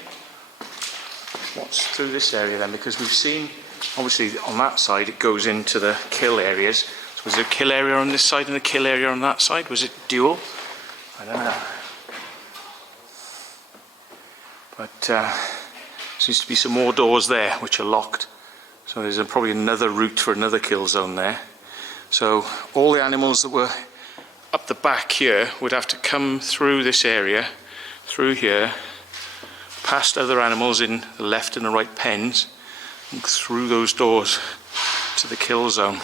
what's through this area then? Because we've seen, obviously on that side it goes into the kill areas. So was there a kill area on this side and a kill area on that side? Was it dual? I don't know. But seems to be some more doors there which are locked. So there's probably another route for another kill zone there. So all the animals that were up the back here would have to come through this area, through here, past other animals in the left and the right pens, and through those doors to the kill zone.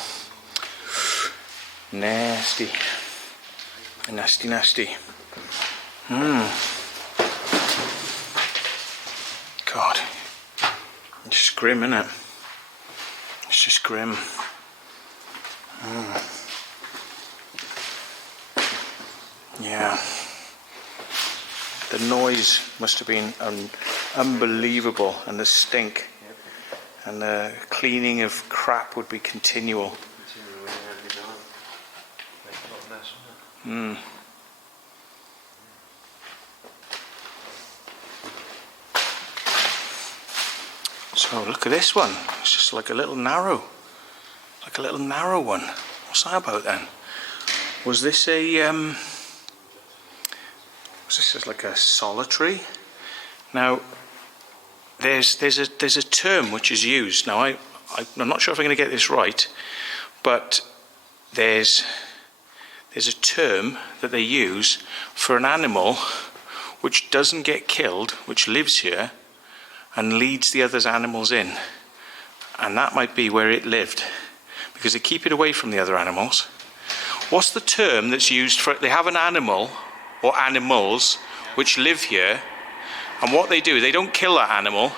Nasty. Nasty, nasty. God. It's just grim, isn't it? It's just grim. Yeah. The noise must have been unbelievable, and the stink. And the cleaning of crap would be continual. So look at this one. It's just like a little narrow one. What's that about then? Was this just like a solitary? Now there's a term which is used. Now I'm not sure if I'm going to get this right, but there's a term that they use for an animal which doesn't get killed, which lives here and leads the other animals in. And that might be where it lived, because they keep it away from the other animals. What's the term that's used for it? They have an animal or animals which live here, and what they do, they don't kill that animal.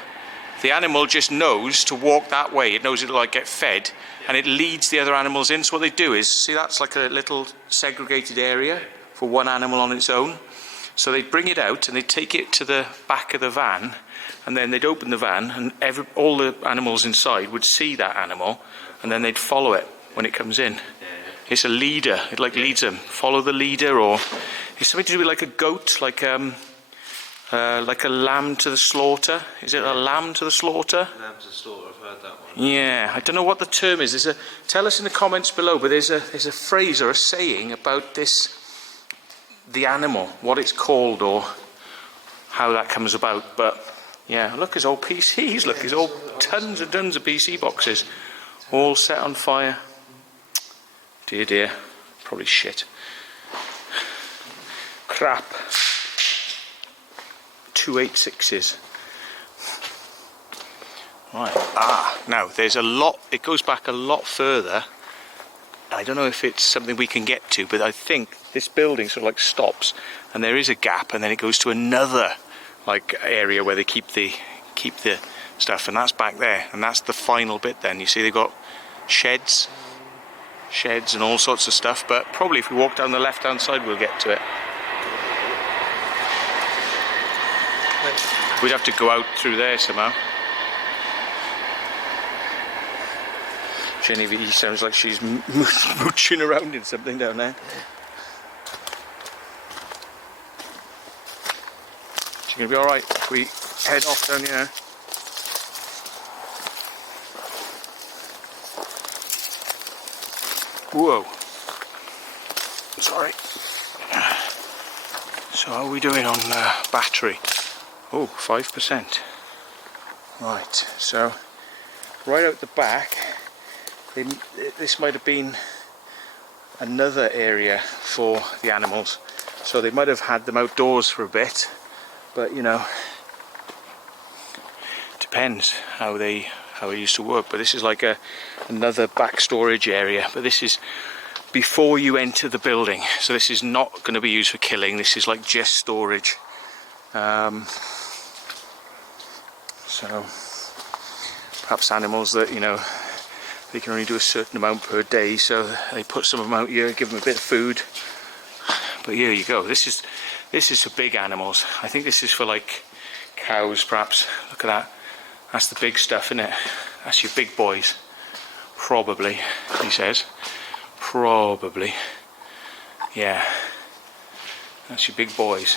The animal just knows to walk that way. It knows it'll like get fed, and it leads the other animals in. So what they do is, see, that's like a little segregated area for one animal on its own. So they'd bring it out and they'd take it to the back of the van, and then they'd open the van, and all the animals inside would see that animal, and then they'd follow it when it comes in. It's a leader. It like leads them. Follow the leader, or it's something to do with like a goat, like a lamb to the slaughter. Is it a lamb to the slaughter? Lamb to the slaughter. I've heard that one. Yeah, I don't know what the term is. Tell us in the comments below. But there's a phrase or a saying about this, the animal, what it's called, or how that comes about. But yeah, look, there's all PCs. Look, there's all tons and tons of PC boxes, all set on fire. Dear, dear, probably shit. Crap. 286s. Right. Now there's a lot. It goes back a lot further. I don't know if it's something we can get to, but I think this building sort of like stops, and there is a gap, and then it goes to another like area where they keep the stuff, and that's back there, and that's the final bit. Then you see they've got sheds and all sorts of stuff, but probably if we walk down the left hand side we'll get to it. We'd have to go out through there somehow. Genevieve sounds like she's mooching around in something down there. She's going to be alright if we head off down here. Whoa. Sorry. So how are we doing on battery? Oh, 5%. Right, so right out the back, this might have been another area for the animals. So they might have had them outdoors for a bit, but you know, depends how it used to work. But this is like another back storage area, but this is before you enter the building, so this is not going to be used for killing. This is like just storage. So perhaps animals that, you know, they can only do a certain amount per day, so they put some of them out here, give them a bit of food. But here you go. This is for big animals. I think this is for like cows, perhaps. Look at that. That's the big stuff, isn't it? That's your big boys. Probably, he says. Probably. Yeah. That's your big boys.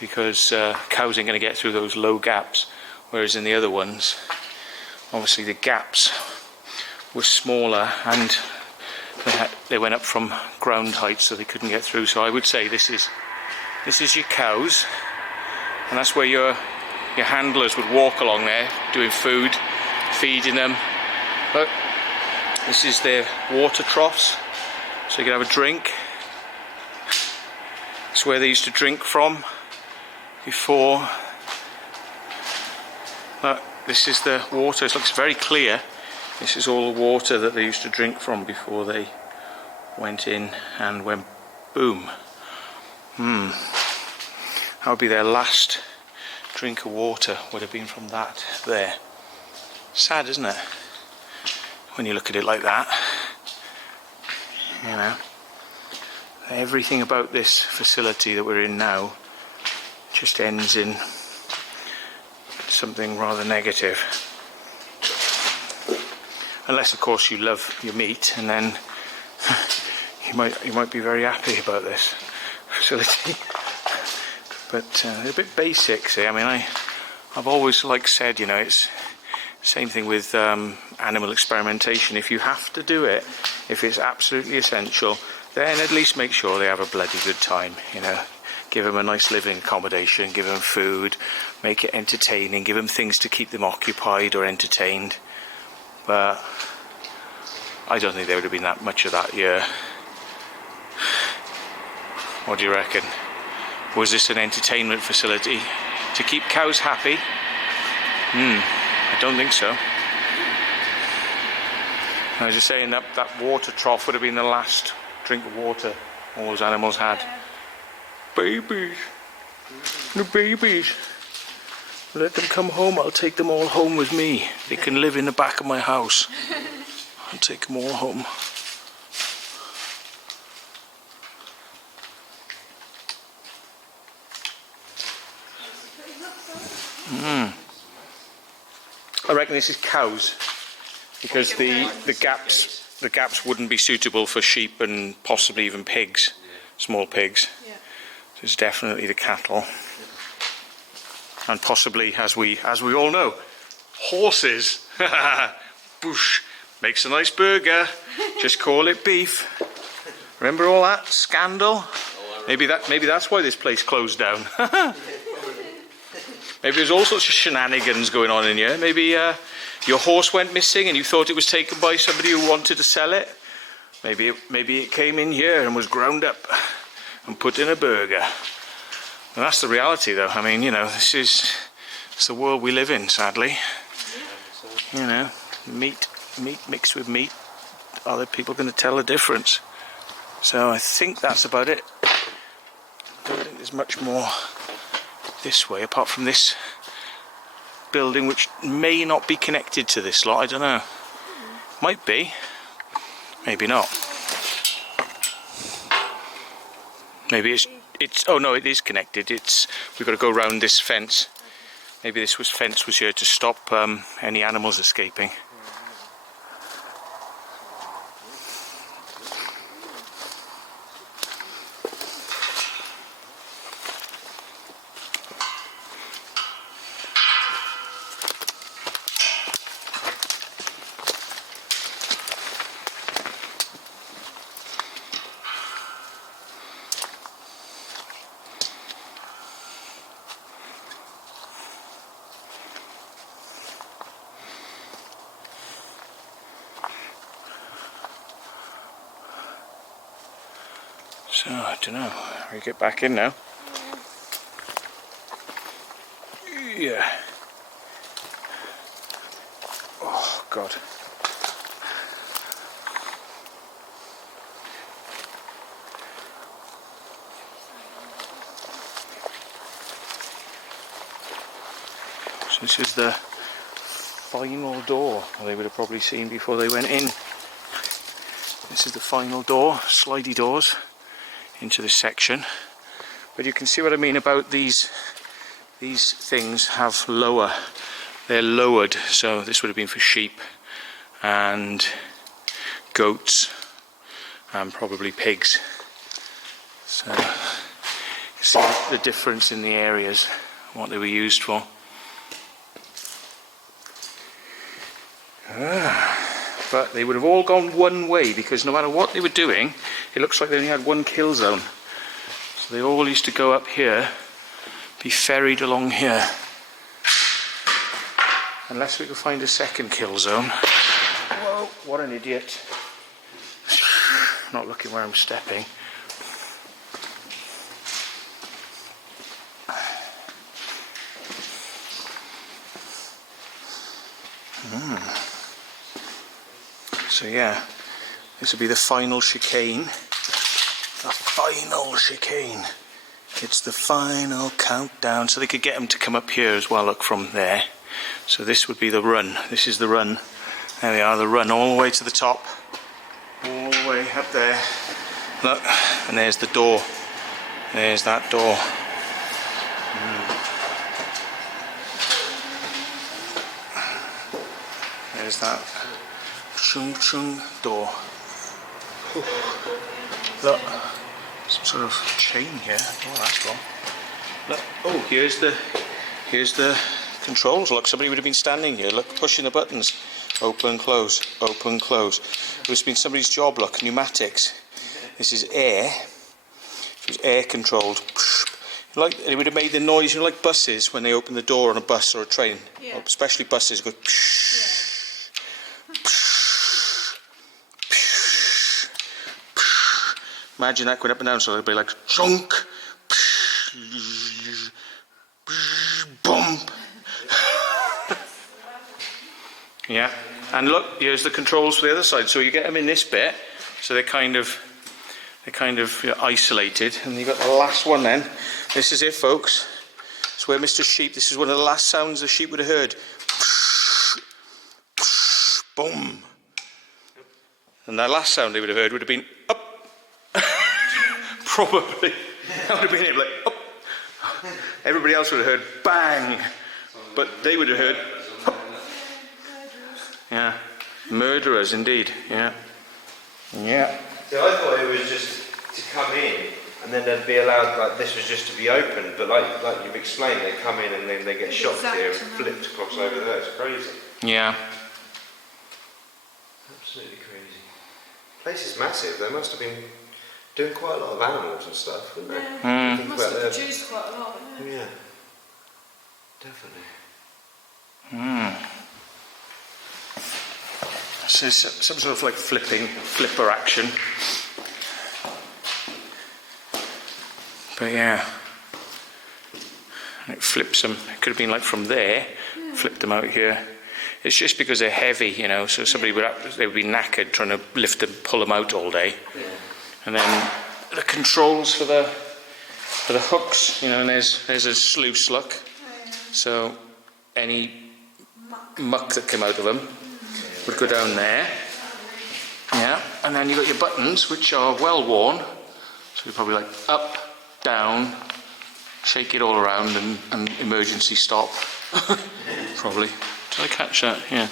Because cows ain't going to get through those low gaps, whereas in the other ones, obviously the gaps were smaller, and they went up from ground height, so they couldn't get through. So I would say this is your cows, and that's where your handlers would walk along there doing food, feeding them. Look, this is their water troughs, so you can have a drink. It's where they used to drink from before. This is the water. It looks very clear. This is all the water that they used to drink from before they went in and went boom. That would be their last drink of water, would have been from that there. Sad, isn't it? When you look at it like that. You know, everything about this facility that we're in now just ends in something rather negative. Unless of course you love your meat, and then you might be very happy about this facility. But they're a bit basic, see. I mean, I've always said, you know, it's the same thing with animal experimentation. If you have to do it, if it's absolutely essential, then at least make sure they have a bloody good time, you know. Give them a nice living accommodation, give them food, make it entertaining, give them things to keep them occupied or entertained. But I don't think there would have been that much of that here. What do you reckon? Was this an entertainment facility to keep cows happy? I don't think so. I was just saying that water trough would have been the last drink of water all those animals had. Babies. The babies. Let them come home. I'll take them all home with me. They can live in the back of my house. I'll take them all home. I reckon this is cows, because the gaps wouldn't be suitable for sheep and possibly even pigs, small pigs. Yeah. So it's definitely the cattle, and possibly, as we all know, horses. Boosh, makes a nice burger. Just call it beef. Remember all that scandal? Maybe that's why this place closed down. Maybe there's all sorts of shenanigans going on in here. Maybe your horse went missing and you thought it was taken by somebody who wanted to sell it. Maybe it came in here and was ground up and put in a burger. And that's the reality, though. I mean, you know, it's the world we live in, sadly. You know, meat mixed with meat. Are there people going to tell the difference? So I think that's about it. I don't think there's much more this way, apart from this building, which may not be connected to this lot. I don't know. Might be. Maybe not. Maybe it's. Oh no, it is connected. We've got to go around this fence. Maybe this fence was here to stop any animals escaping. So, I don't know. We get back in now. Yeah. Oh, God. So this is the final door they would have probably seen before they went in. This is the final door, slidey doors into this section, but you can see what I mean about these things have they're lowered, so this would have been for sheep and goats and probably pigs. So you see the difference in the areas, what they were used for. But they would have all gone one way, because no matter what they were doing, it looks like they only had one kill zone. So they all used to go up here, be ferried along here. Unless we could find a second kill zone. Whoa, what an idiot. Not looking where I'm stepping. So yeah, this will be the final chicane. The final chicane. It's the final countdown. So they could get them to come up here as well, look, from there. So this would be the run. This is the run. There we are, the run all the way to the top. All the way up there. Look, and there's the door. There's that door. There's that chung chung door. Look, some sort of chain here. Oh, that's wrong. Look, oh, here's the controls. Look, somebody would have been standing here. Look, pushing the buttons. Open, close, open, close. It was been somebody's job. Look, pneumatics. This is air. It was air controlled. Like it would have made the noise, you know, like buses when they open the door on a bus or a train. Yeah. Especially buses go. Yeah. Imagine that going up and down, so it'd be like chunk, bump. Yeah, and look, here's the controls for the other side. So you get them in this bit, so they're kind of isolated, and you got the last one. Then this is it, folks. It's where Mr. Sheep. This is one of the last sounds the sheep would have heard. Boom. And that last sound they would have heard would have been up. Probably. That would have been it, like up. Everybody else would have heard bang. but they would have heard. Yeah, murderers indeed. Yeah, yeah. See, I thought it was just to come in, and then they'd be allowed, like this was just to be opened. But like you've explained, they come in and then they get shot here and flipped across over there. It's crazy. Yeah. Absolutely crazy. The place is massive. They must have been doing quite a lot of animals and stuff, wouldn't they? Yeah, must have produced quite a lot. Yeah, definitely. So some sort of like flipper action. But yeah, and it flips them. It could have been like from there, flipped them out here. It's just because they're heavy, you know. So somebody they would be knackered trying to lift them, pull them out all day. Yeah. And then the controls for the hooks, you know. And there's a sluice look. So any muck that came out of them would go down there. Yeah. And then you've got your buttons, which are well worn. So you're probably like up, down, shake it all around, and emergency stop. Probably. Did I catch that? Yeah.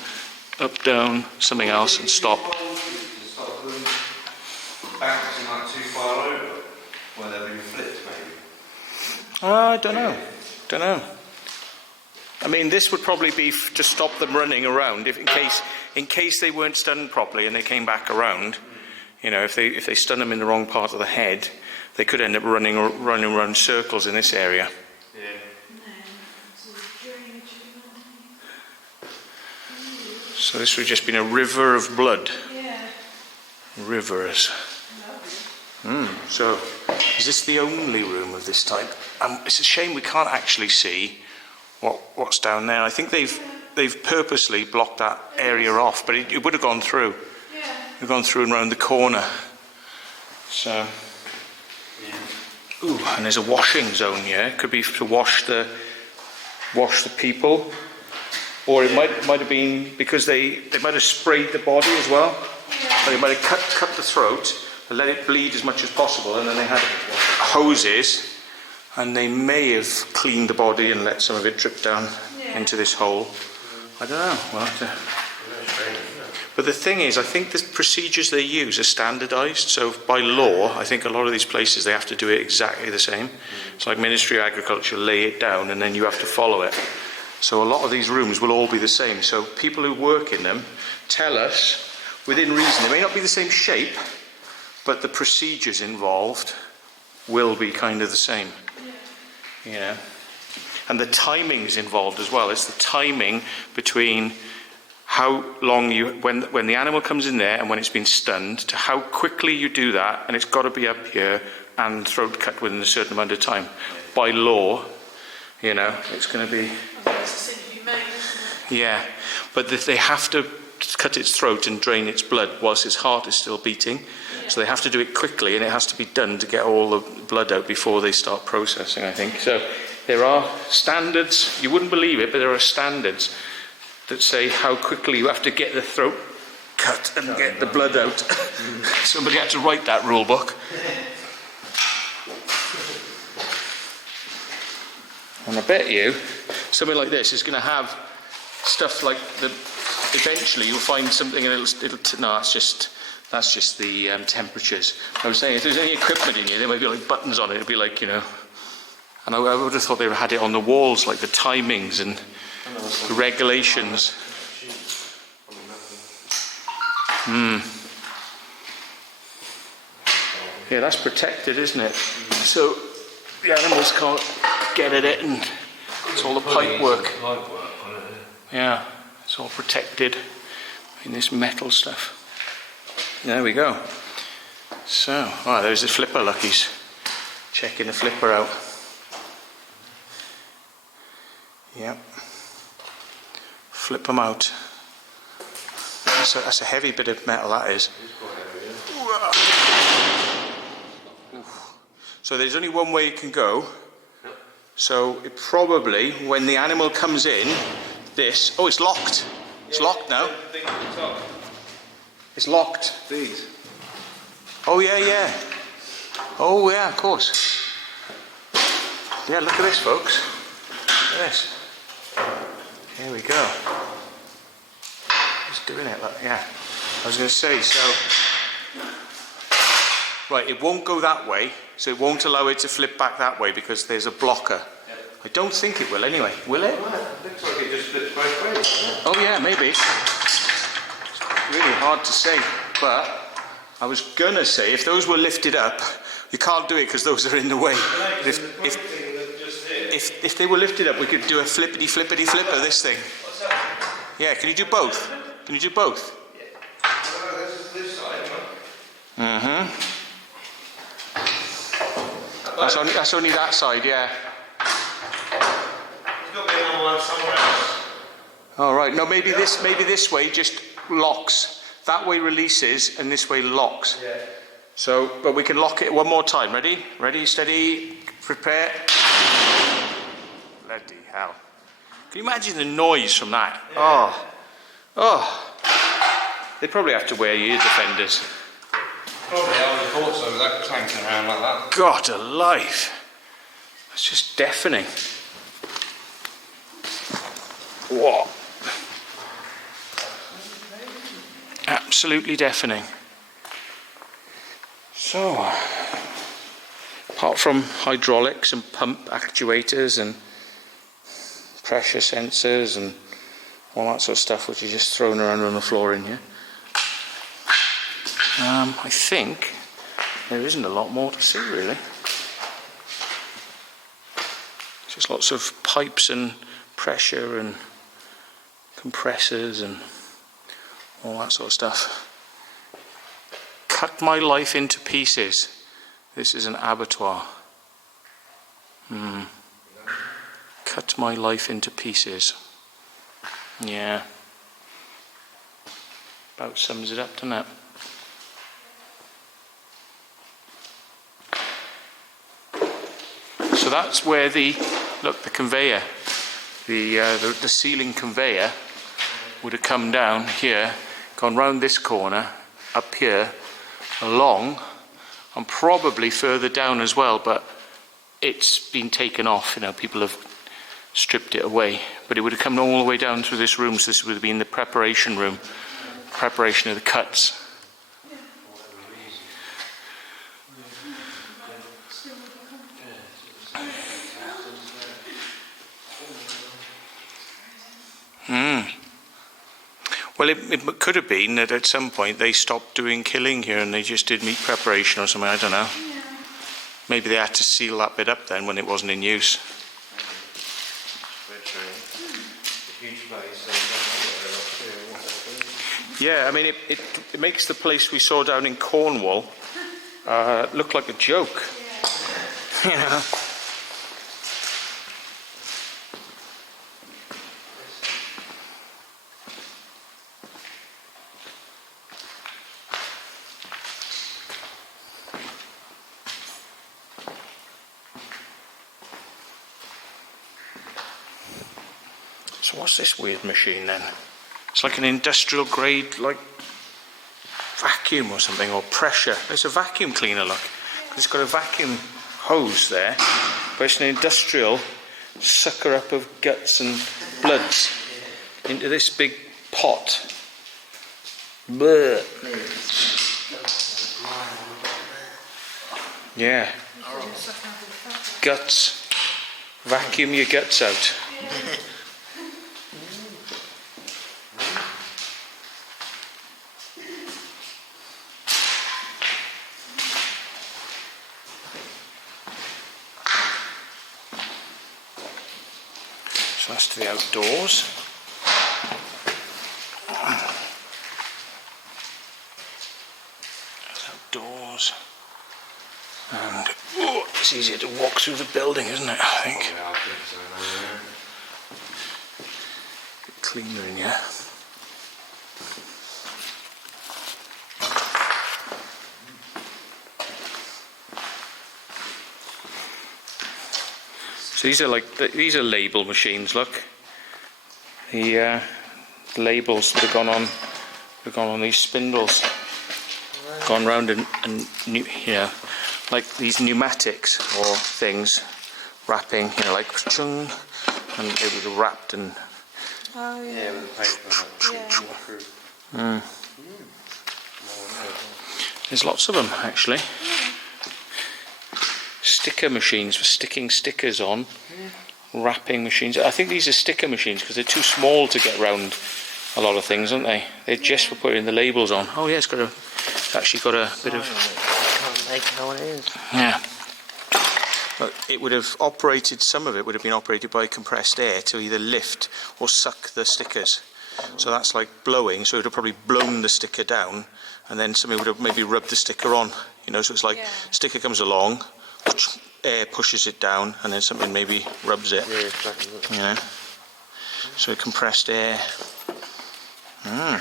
Up, down, something else, and stop. Bouncing like too far over, where they've been flipped, maybe. I don't know. I mean, this would probably be to stop them running around, in case they weren't stunned properly and they came back around. You know, if they stun them in the wrong part of the head, they could end up running around circles in this area. Yeah. So this would have just been a river of blood. Yeah. Rivers. So, is this the only room of this type? It's a shame we can't actually see what's down there. I think they've purposely blocked that area off, but it would have gone through. Yeah. We've gone through and round the corner. So, ooh, and there's a washing zone here. It could be to wash the people, or it might have been because they might have sprayed the body as well. Yeah. They might have cut the throat and let it bleed as much as possible, and then they had hoses, and they may have cleaned the body and let some of it drip down into this hole. I don't know. We'll have to. But the thing is, I think the procedures they use are standardised. So by law, I think a lot of these places, they have to do it exactly the same. It's like Ministry of Agriculture lay it down and then you have to follow it. So a lot of these rooms will all be the same. So people who work in them tell us, within reason, they may not be the same shape, but the procedures involved will be kind of the same. You know? And the timing's involved as well. It's the timing between how long when the animal comes in there and when it's been stunned, to how quickly you do that, and it's got to be up here and throat cut within a certain amount of time. By law, you know, it's going to be. It's inhumane, isn't it? Yeah, but they have to cut its throat and drain its blood whilst its heart is still beating. Yeah. So they have to do it quickly, and it has to be done to get all the blood out before they start processing, I think. So there are standards. You wouldn't believe it, but there are standards that say how quickly you have to get the throat cut and get the blood out. Somebody had to write that rule book. And I bet you something like this is going to have stuff like eventually you'll find something and that's just the temperatures. I was saying if there's any equipment in here, there might be like buttons on it. It'd be like, you know, and I would have thought they had it on the walls, like the timings and the regulations. Yeah, that's protected, isn't it? So the animals can't get at it, and it's all the pipe work. Yeah, it's all protected in this metal stuff. There we go. So, there's the flipper, Lucky's checking the flipper out. Yep. Flip them out. That's a heavy bit of metal, that is. So there's only one way it can go. So it probably, when the animal comes in, it's locked. It's locked now. It's locked. These. Oh yeah. Oh yeah, of course. Yeah, look at this, folks. Look at this. Here we go. Just doing it, look, yeah. I was going to say, so... Right, it won't go that way, so it won't allow it to flip back that way because there's a blocker. I don't think it will anyway. Will it? Well, it looks like it just flips both ways, doesn't it? Oh yeah, maybe. It's really hard to say, but I was gonna say if those were lifted up, you can't do it because those are in the way. If they were lifted up, we could do a flippity flip of this thing. What's that? Yeah, can you do both? Can you do both? Yeah. Well, this side, right? Mm-hmm. That's only that side, yeah. There's got to be another one somewhere else. All right. No, maybe this way just locks. That way releases, and this way locks. Yeah. So, but we can lock it one more time. Ready? Ready, steady, prepare. Bloody hell. Can you imagine the noise from that? Yeah. Oh. They probably have to wear ear defenders. Probably, I would have thought so, with that clanking around like that. God alive. That's just deafening. What? Absolutely deafening. So, apart from hydraulics and pump actuators and pressure sensors and all that sort of stuff which is just thrown around on the floor in here, I think there isn't a lot more to see really. Just lots of pipes and pressure and compressors and all that sort of stuff. Cut my life into pieces. This is an abattoir. Cut my life into pieces. Yeah. About sums it up, doesn't it? So that's where the conveyor, the ceiling conveyor would have come down here, gone round this corner, up here, along, and probably further down as well, but it's been taken off, you know, people have stripped it away, but it would have come all the way down through this room, so this would have been the preparation room, preparation of the cuts. Well, it could have been that at some point they stopped doing killing here and they just did meat preparation or something, I don't know. Yeah. Maybe they had to seal that bit up then when it wasn't in use. Yeah, I mean, it makes the place we saw down in Cornwall look like a joke. Yeah. You know? So what's this weird machine then? It's like an industrial grade, like vacuum or something, or pressure. It's a vacuum cleaner, look. It's got a vacuum hose there, but it's an industrial sucker up of guts and bloods into this big pot. Bleh. Yeah. Guts. Vacuum your guts out. So that's to the outdoors. That's outdoors. And it's easier to walk through the building, isn't it? I think. Yeah, I think so. A bit cleaner in here. So these are label machines. Look, the labels that have gone on these spindles, gone round and you know, like these pneumatics or things, wrapping, you know, like chung, and it was wrapped and Oh yeah. Yeah, with the paper on it. Yeah. There's lots of them actually. Sticker machines for sticking stickers on. Wrapping machines. I think these are sticker machines because they're too small to get round a lot of things, aren't they? They're just for putting the labels on. Oh yeah, it's actually got a bit of... Can't make know what it is. Yeah. But it would have operated, some of it would have been operated by compressed air to either lift or suck the stickers. So that's like blowing, so it would have probably blown the sticker down and then somebody would have maybe rubbed the sticker on. You know, so it's like sticker comes along, air pushes it down and then something maybe rubs it. Yeah, exactly. You know. So compressed air. And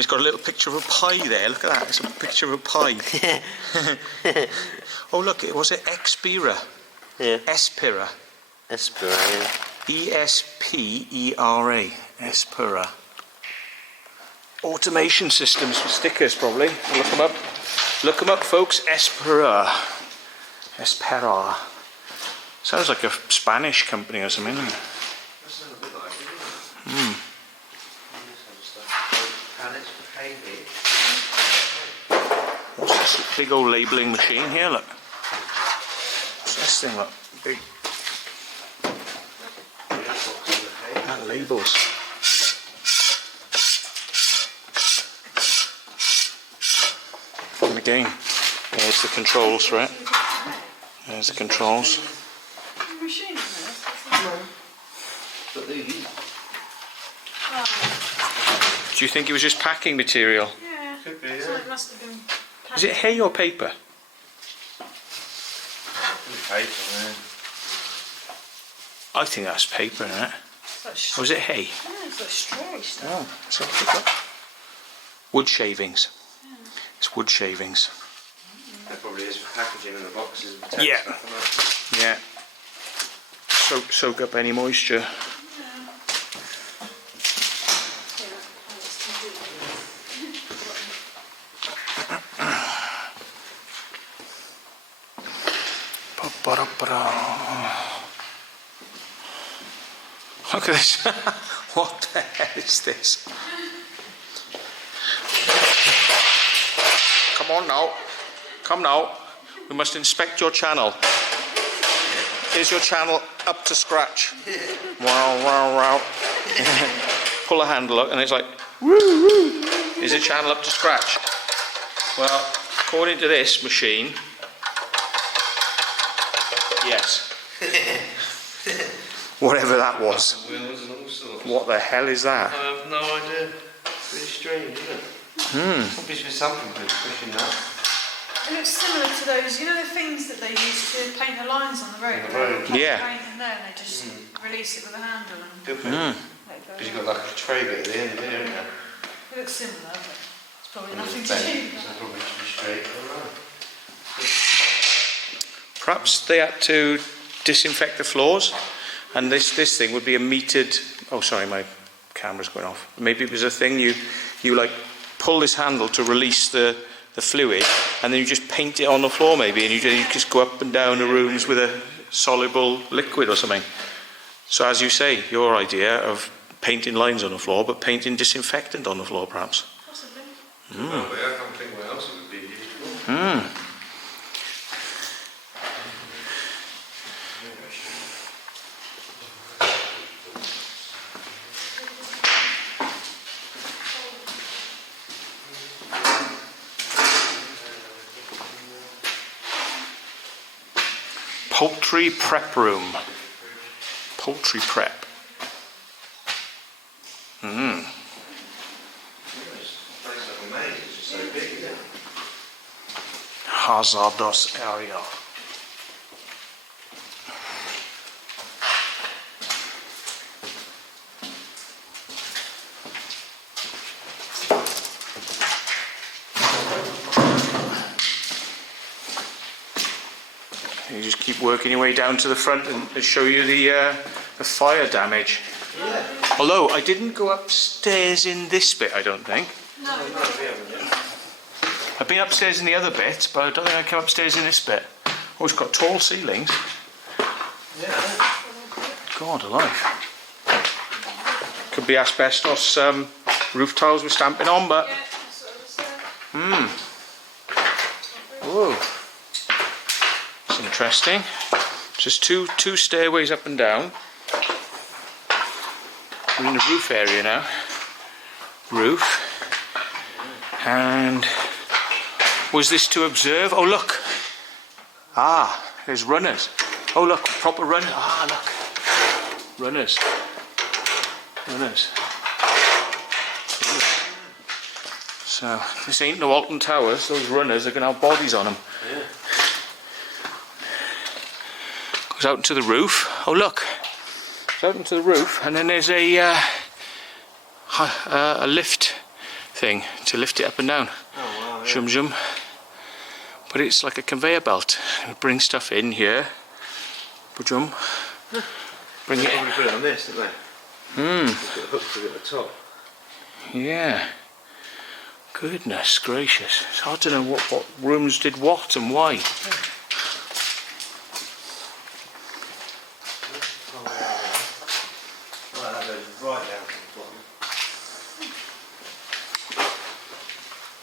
it's got a little picture of a pie there. Look at that. It's a picture of a pie. Oh look, was it Expira? Yeah. Espira. Espira, yeah. E-S-P-E-R-A. Espira. Automation systems for stickers, probably. Look them up. Look them up, folks. Espira. Espera. Sounds like a Spanish company or something. Doesn't it? That sounds a bit like it, doesn't it? What's this big old labelling machine here? Look. What's this thing? Look. Big. That labels. And again, there's the controls for it. There's the controls. Machine, But these. Do you think it was just packing material? Yeah. Could be, So yeah. it must have been. Is it hay or paper? Paper, man. I think that's paper, isn't it? It's like Or is it hay? Yeah, it's like strawy stuff. Oh, so pick up. Wood shavings. It's wood shavings. That probably is for packaging in the boxes. And Yeah. stuff, Yeah. Soak up any moisture. Look at this. What the hell is this? Come on now. Come now. We must inspect your channel. Is your channel up to scratch? Wow, wow, wow. Pull the handle up and it's like, woo, woo. Is the channel up to scratch? Well, according to this machine, yes. Whatever that was. Wheels and all sorts. What the hell is that? I have no idea. Really strange, isn't it? Obviously something good pushing that. It looks similar to those, you know, the things that they use to paint the lines on the road. On the road. They Yeah. paint in there and they just release it with a handle and Good thing. let it Because go. you've got like a tray bit at the end there, isn't there? It looks similar, but it's probably nothing to Bent, do. so probably should be straight. I don't know. Perhaps they had to disinfect the floors, and this thing would be a metered. Oh, sorry, my camera's going off. Maybe it was a thing you like pull this handle to release the fluid, and then you just paint it on the floor, maybe, and you just go up and down the rooms with a soluble liquid or something. So, as you say, your idea of painting lines on the floor, but painting disinfectant on the floor, perhaps. Possibly. No, but I can't think what else it would be used for. Poultry prep room. Poultry prep. It's a place like a maze, it's just so big, isn't it? Hazardous area. You just keep working your way down to the front and show you the fire damage. Yeah. Although I didn't go upstairs in this bit, I don't think. No, I've been upstairs in the other bit, but I don't think I came upstairs in this bit. Oh, it's got tall ceilings. Yeah. God alive. Could be asbestos roof tiles we're stamping on, but... Yeah, that's what I was saying. Whoa. It's interesting. Just two stairways up and down. We're in the roof area now. Roof. And was this to observe? Oh look. Ah, there's runners. Oh look, proper run. Ah look. Runners. Runners. So this ain't no Alton Towers. Those runners are gonna have bodies on them. Yeah. Goes out into the roof. Oh look. Goes out into the roof, and then there's a lift thing to lift it up and down. Oh wow. Yeah. Zoom zoom. But it's like a conveyor belt. It brings stuff in here. Boom. Bring it. Probably put it on this, didn't they? Got hooks at the top. Yeah. Goodness gracious. It's hard to know what rooms did what and why.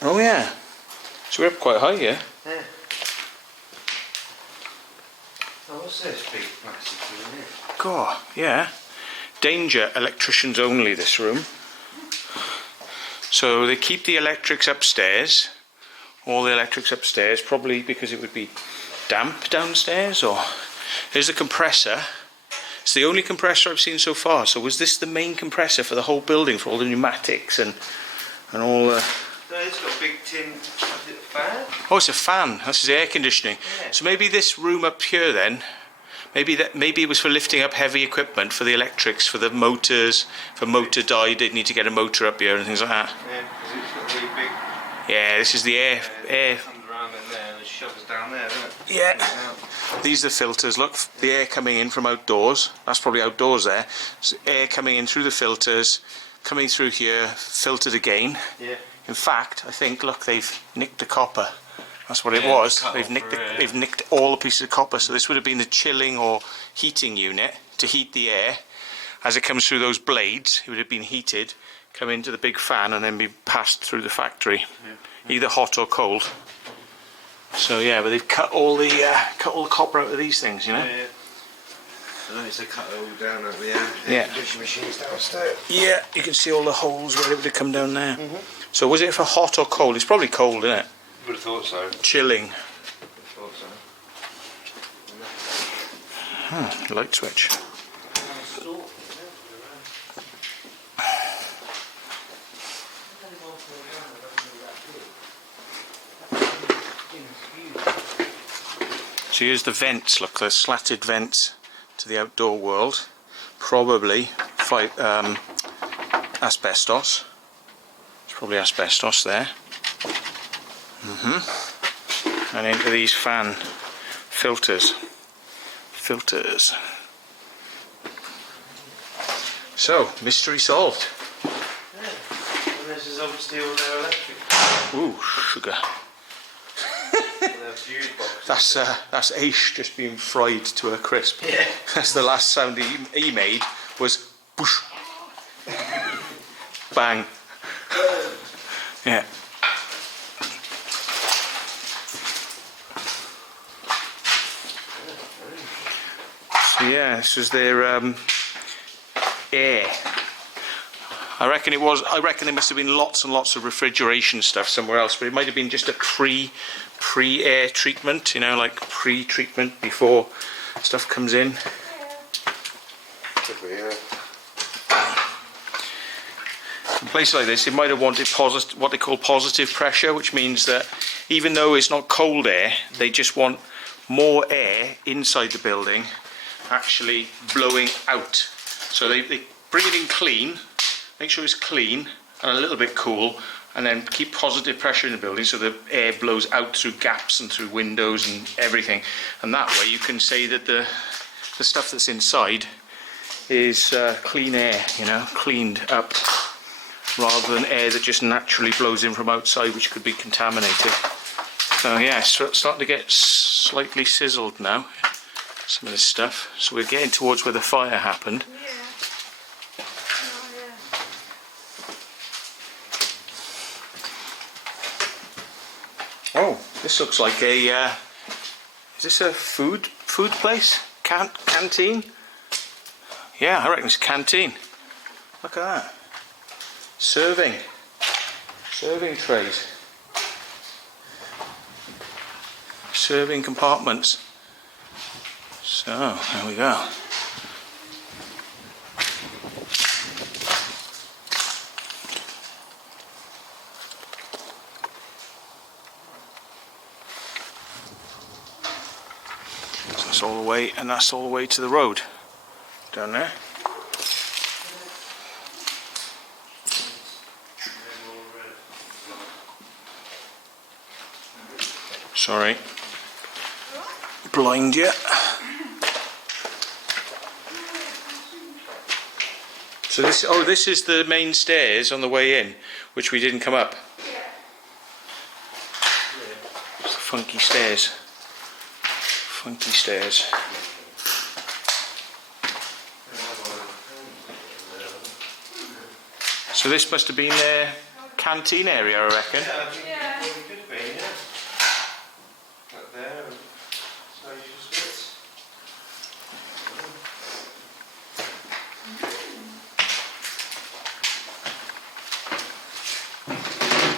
Oh yeah. So we're up quite high here. Yeah. Oh, what's this big massive thing here? God, yeah. Danger, electricians only, this room. So they keep the electrics upstairs, all the electrics upstairs, probably because it would be damp downstairs, or... Here's a compressor. It's the only compressor I've seen so far. So was this the main compressor for the whole building, for all the pneumatics and all the... No, it's got a big tin fan. Oh, it's a fan. This is air conditioning. Yeah. So maybe this room up here then, maybe it was for lifting up heavy equipment for the electrics, for the motors. If a motor died, they'd need to get a motor up here and things like that. Yeah, because it's got really big. Yeah, this is the air. It comes around in there and it shoves down there, doesn't it? Yeah. These are the filters. Look, the air coming in from outdoors. That's probably outdoors there. So air coming in through the filters, coming through here, filtered again. Yeah. In fact, I think, look, they've nicked the copper. That's what it Yeah, was. cut They've off nicked through it. they've nicked all the pieces of copper. So this would have been the chilling or heating unit to heat the air. As it comes through those blades, it would have been heated, come into the big fan, and then be passed through the factory, either hot or cold. So yeah, but they've cut all the copper out of these things, you know. Yeah. I know it's to cut it all down over the Yeah. condition machines downstairs. Yeah, you can see all the holes where it would have come down there. So was it for hot or cold? It's probably cold, isn't it? Would have thought so. Chilling. Thought so. Light switch. So here's the vents, look, the slatted vents to the outdoor world. Probably asbestos. It's probably asbestos there. And into these fan filters. So, mystery solved. Yeah. And this is obviously all their electric. Ooh, sugar. Their fuse box. That's Aish just being fried to a crisp. Yeah. That's the last sound he made was boosh. Bang. Yeah. So yeah, this was their air. I reckon there must have been lots and lots of refrigeration stuff somewhere else, but it might have been just a pre-air treatment, you know, like pre-treatment before stuff comes in. Could be, yeah. In a place like this, it might have wanted what they call positive pressure, which means that even though it's not cold air, they just want more air inside the building actually blowing out. So they bring it in clean, make sure it's clean and a little bit cool, and then keep positive pressure in the building so the air blows out through gaps and through windows and everything. And that way you can say that the stuff that's inside is clean air, you know, cleaned up, rather than air that just naturally blows in from outside, which could be contaminated. So yeah, it's starting to get slightly sizzled now, some of this stuff. So we're getting towards where the fire happened. Yeah. Oh, yeah. Oh, this looks like a. Is this a food place? Canteen? Yeah, I reckon it's a canteen. Look at that. Serving trays. Serving compartments. So, there we go. So that's all the way, and that's all the way to the road down there. Sorry, blind you. So this is the main stairs on the way in, which we didn't come up. It's the funky stairs. Funky stairs. So this must have been their canteen area, I reckon. Yeah. Could be, yeah. Up there and social splits.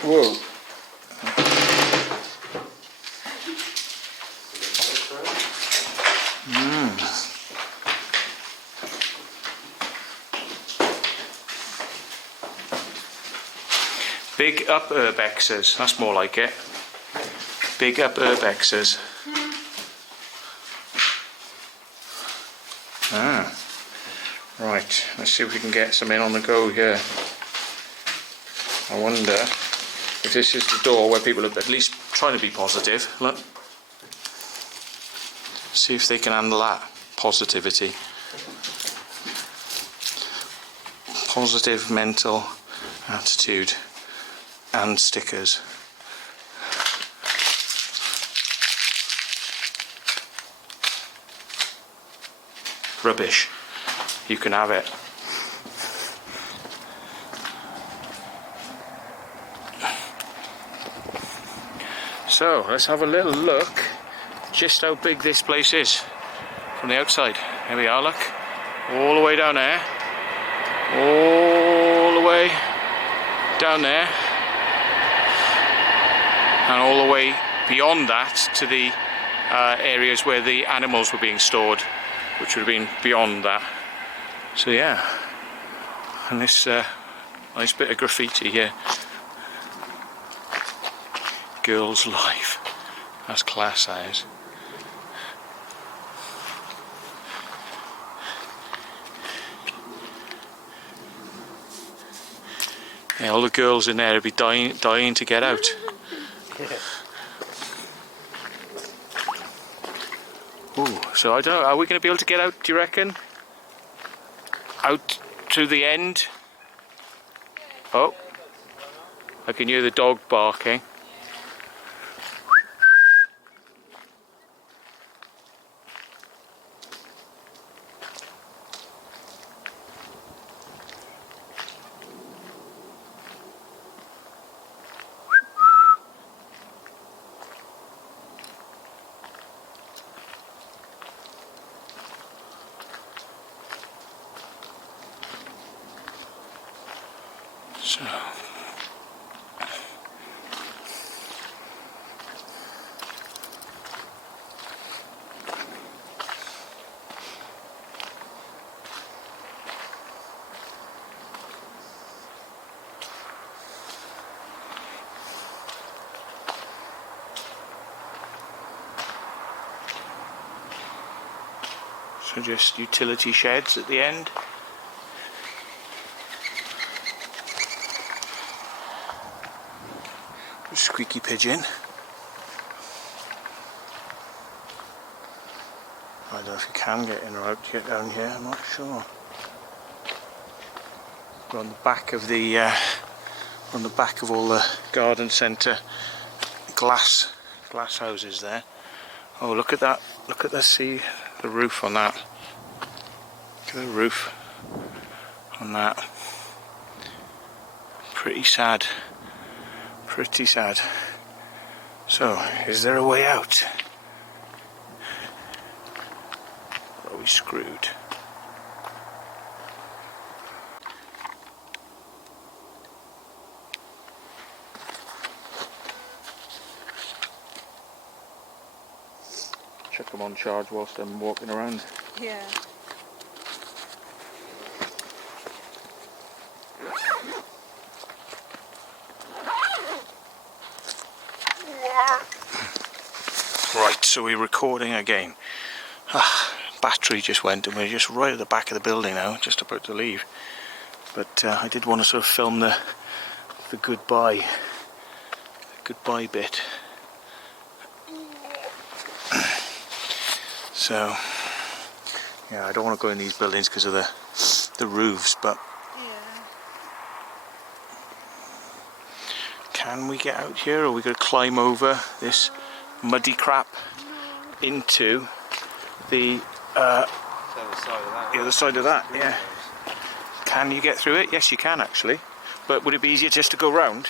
Whoa. Big up urbexes, that's more like it. Big up urbexes. Ah. Right, let's see if we can get some in on the go here. I wonder if this is the door where people are at least trying to be positive. Look. See if they can handle that. Positivity. Positive mental attitude. And stickers. Rubbish. You can have it. So let's have a little look just how big this place is from the outside. Here we are, look. All the way down there. All the way down there. And all the way beyond that to the areas where the animals were being stored, which would have been beyond that. So yeah, and this nice bit of graffiti here. Girls' life. That's class, that is. Yeah, all the girls in there would be dying to get out. Ooh, so I don't know, are we going to be able to get out, do you reckon? Out to the end? Oh, I can hear the dog barking. So just utility sheds at the end. Squeaky pigeon. I don't know if you can get in or out to get down here, I'm not sure. We're on the back of the all the garden centre glass houses there. Oh, look at that, look at the roof on that. Look at the roof on that. Pretty sad. Pretty sad. So, is there a way out? Or are we screwed? Chuck them on charge whilst I'm walking around. Yeah. Right, so we're recording again. Battery just went and we're just right at the back of the building now, just about to leave. But I did want to sort of film the goodbye bit. So, yeah, I don't want to go in these buildings because of the roofs, but Yeah. can we get out here, or are we going to climb over this muddy crap into the other side of that? Yeah. Can you get through it? Yes, you can actually. But would it be easier just to go round?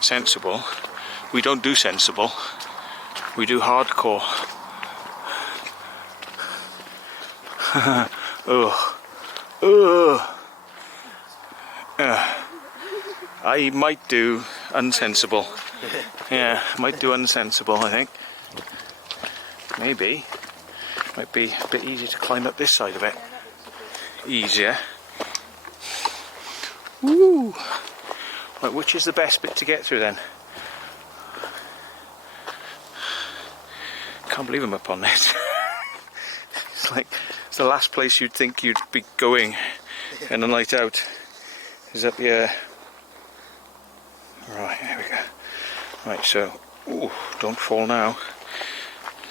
Sensible. We don't do sensible. We do hardcore. I might do unsensible. Yeah, might do unsensible, I think. Maybe. Might be a bit easier to climb up this side of it. Easier. Woo! Right, which is the best bit to get through then? Can't believe I'm up on this. It's like it's the last place you'd think you'd be going in a night out. Is up here. Right, there we go. Right, so, ooh, don't fall now.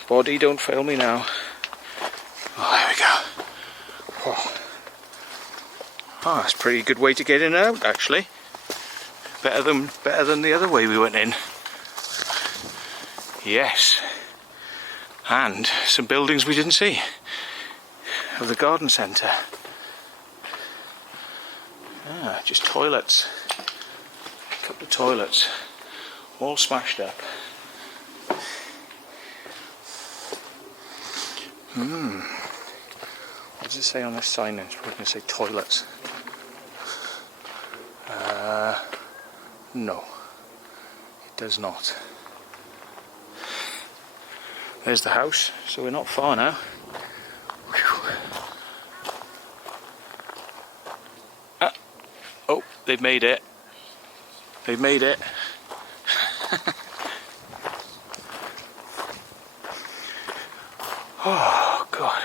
Body, don't fail me now. Oh, there we go. Oh, that's a pretty good way to get in and out, actually. Better than the other way we went in. Yes. And some buildings we didn't see of the garden centre. Ah, just toilets. A couple of toilets, all smashed up. What does it say on this sign then? It's probably going to say toilets. No, it does not. There's the house, so we're not far now. Oh, they've made it. They've made it. Oh, God.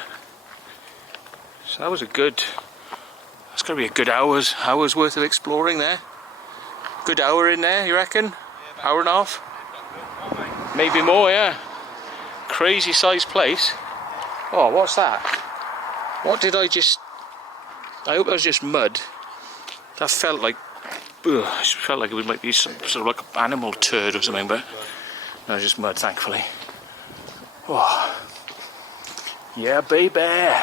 So that was that's going to be a good hour's worth of exploring there. Good hour in there, you reckon? Yeah, hour and a half? Maybe more, yeah. Crazy sized place. Oh, what's that? What did I just... I hope that was just mud. That felt like... Ugh, it felt like it might be some sort of like an animal turd or something, but... No, just mud, thankfully. Oh. Yeah, baby!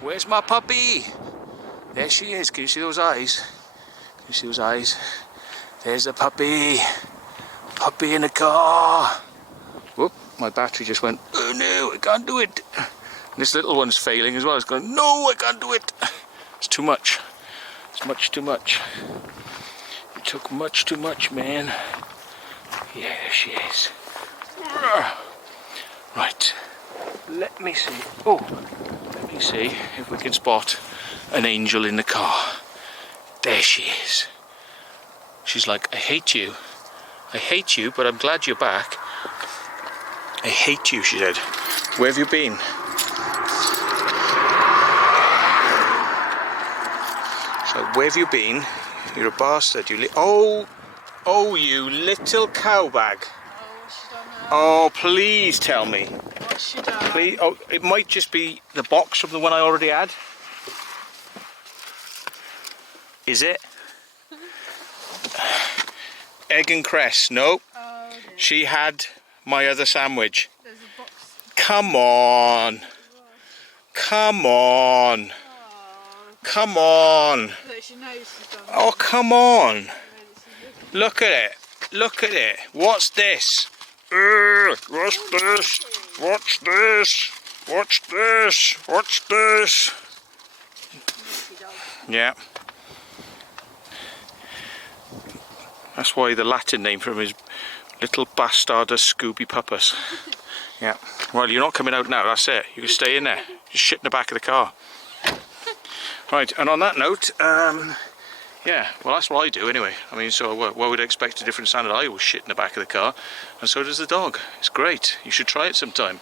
Where's my puppy? There she is. Can you see those eyes? Can you see those eyes? There's the puppy. Puppy in the car. Whoop, my battery just went, oh no, I can't do it. And this little one's failing as well. It's going, no, I can't do it. It's too much. It's much too much. It took much too much, man. Yeah, there she is. Right. Let me see. Oh, let me see if we can spot an angel in the car. There she is. She's like, I hate you. I hate you, but I'm glad you're back. I hate you, she said. Where have you been? So, where have you been? You're a bastard. Oh, you little cow bag. Oh, should I know? Oh, please tell me. What should I? Please. Oh, it might just be the box from the one I already had. Is it? egg and cress. No, Oh dear. she had my other sandwich. There's a box. Come on. Come on. Oh, Come on. look, she knows she's done Oh, that. come on. She's looking. Look at it. Look at it. What's this? What's this? What's this? What's this? What's this? Yeah. That's why the Latin name from his little bastardus Scooby Puppus. Yeah. Well, you're not coming out now, that's it. You can stay in there. Just shit in the back of the car. Right, and on that note, yeah, well, that's what I do anyway. I mean, so what would I expect a different standard? I always shit in the back of the car, and so does the dog. It's great. You should try it sometime.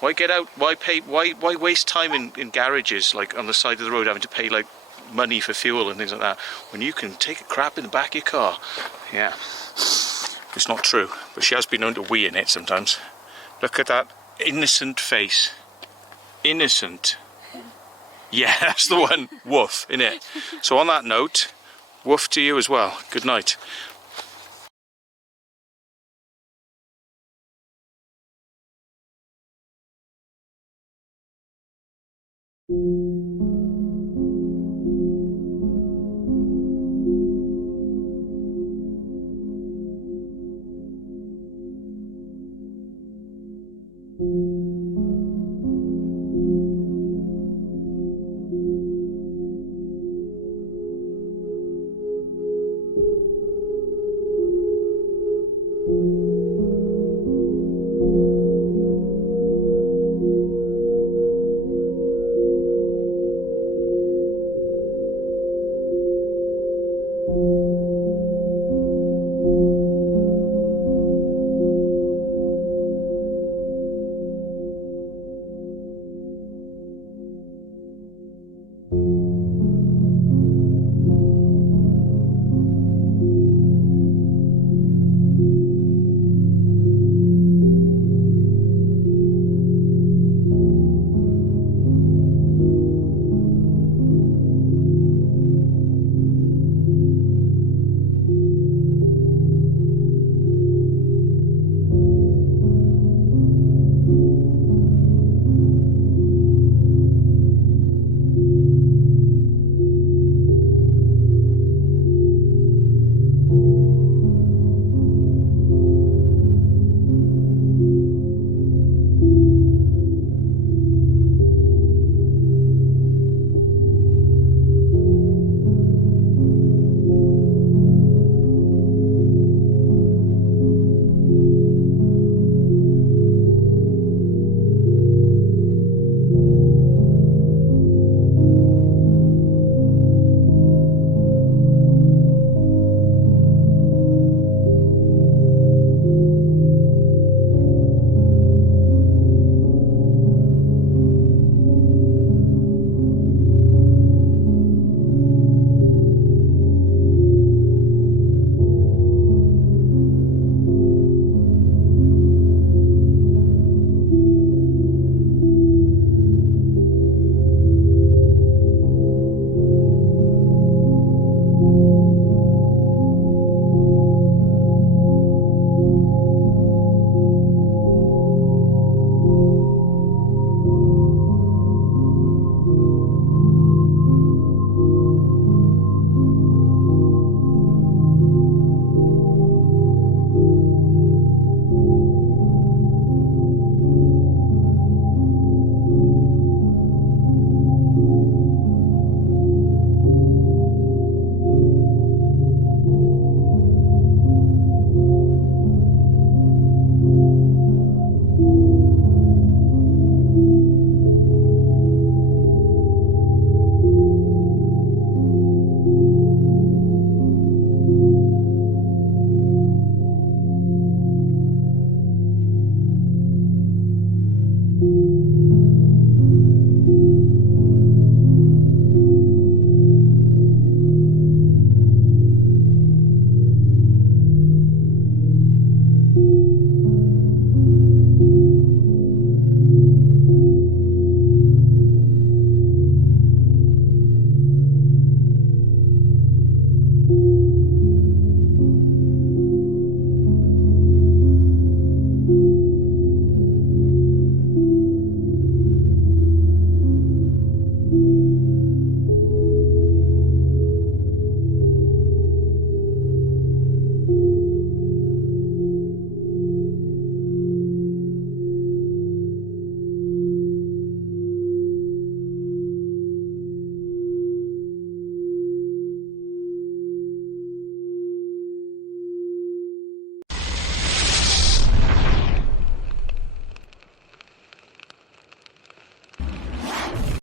Why get out? Why pay? Why waste time in garages like on the side of the road having to pay like money for fuel and things like that when you can take a crap in the back of your car? Yeah, it's not true, but she has been known to wee in it sometimes. Look at that innocent face. Innocent. Yeah, that's the one. Woof, innit? So on that note, woof to you as well. Good night. Thank you.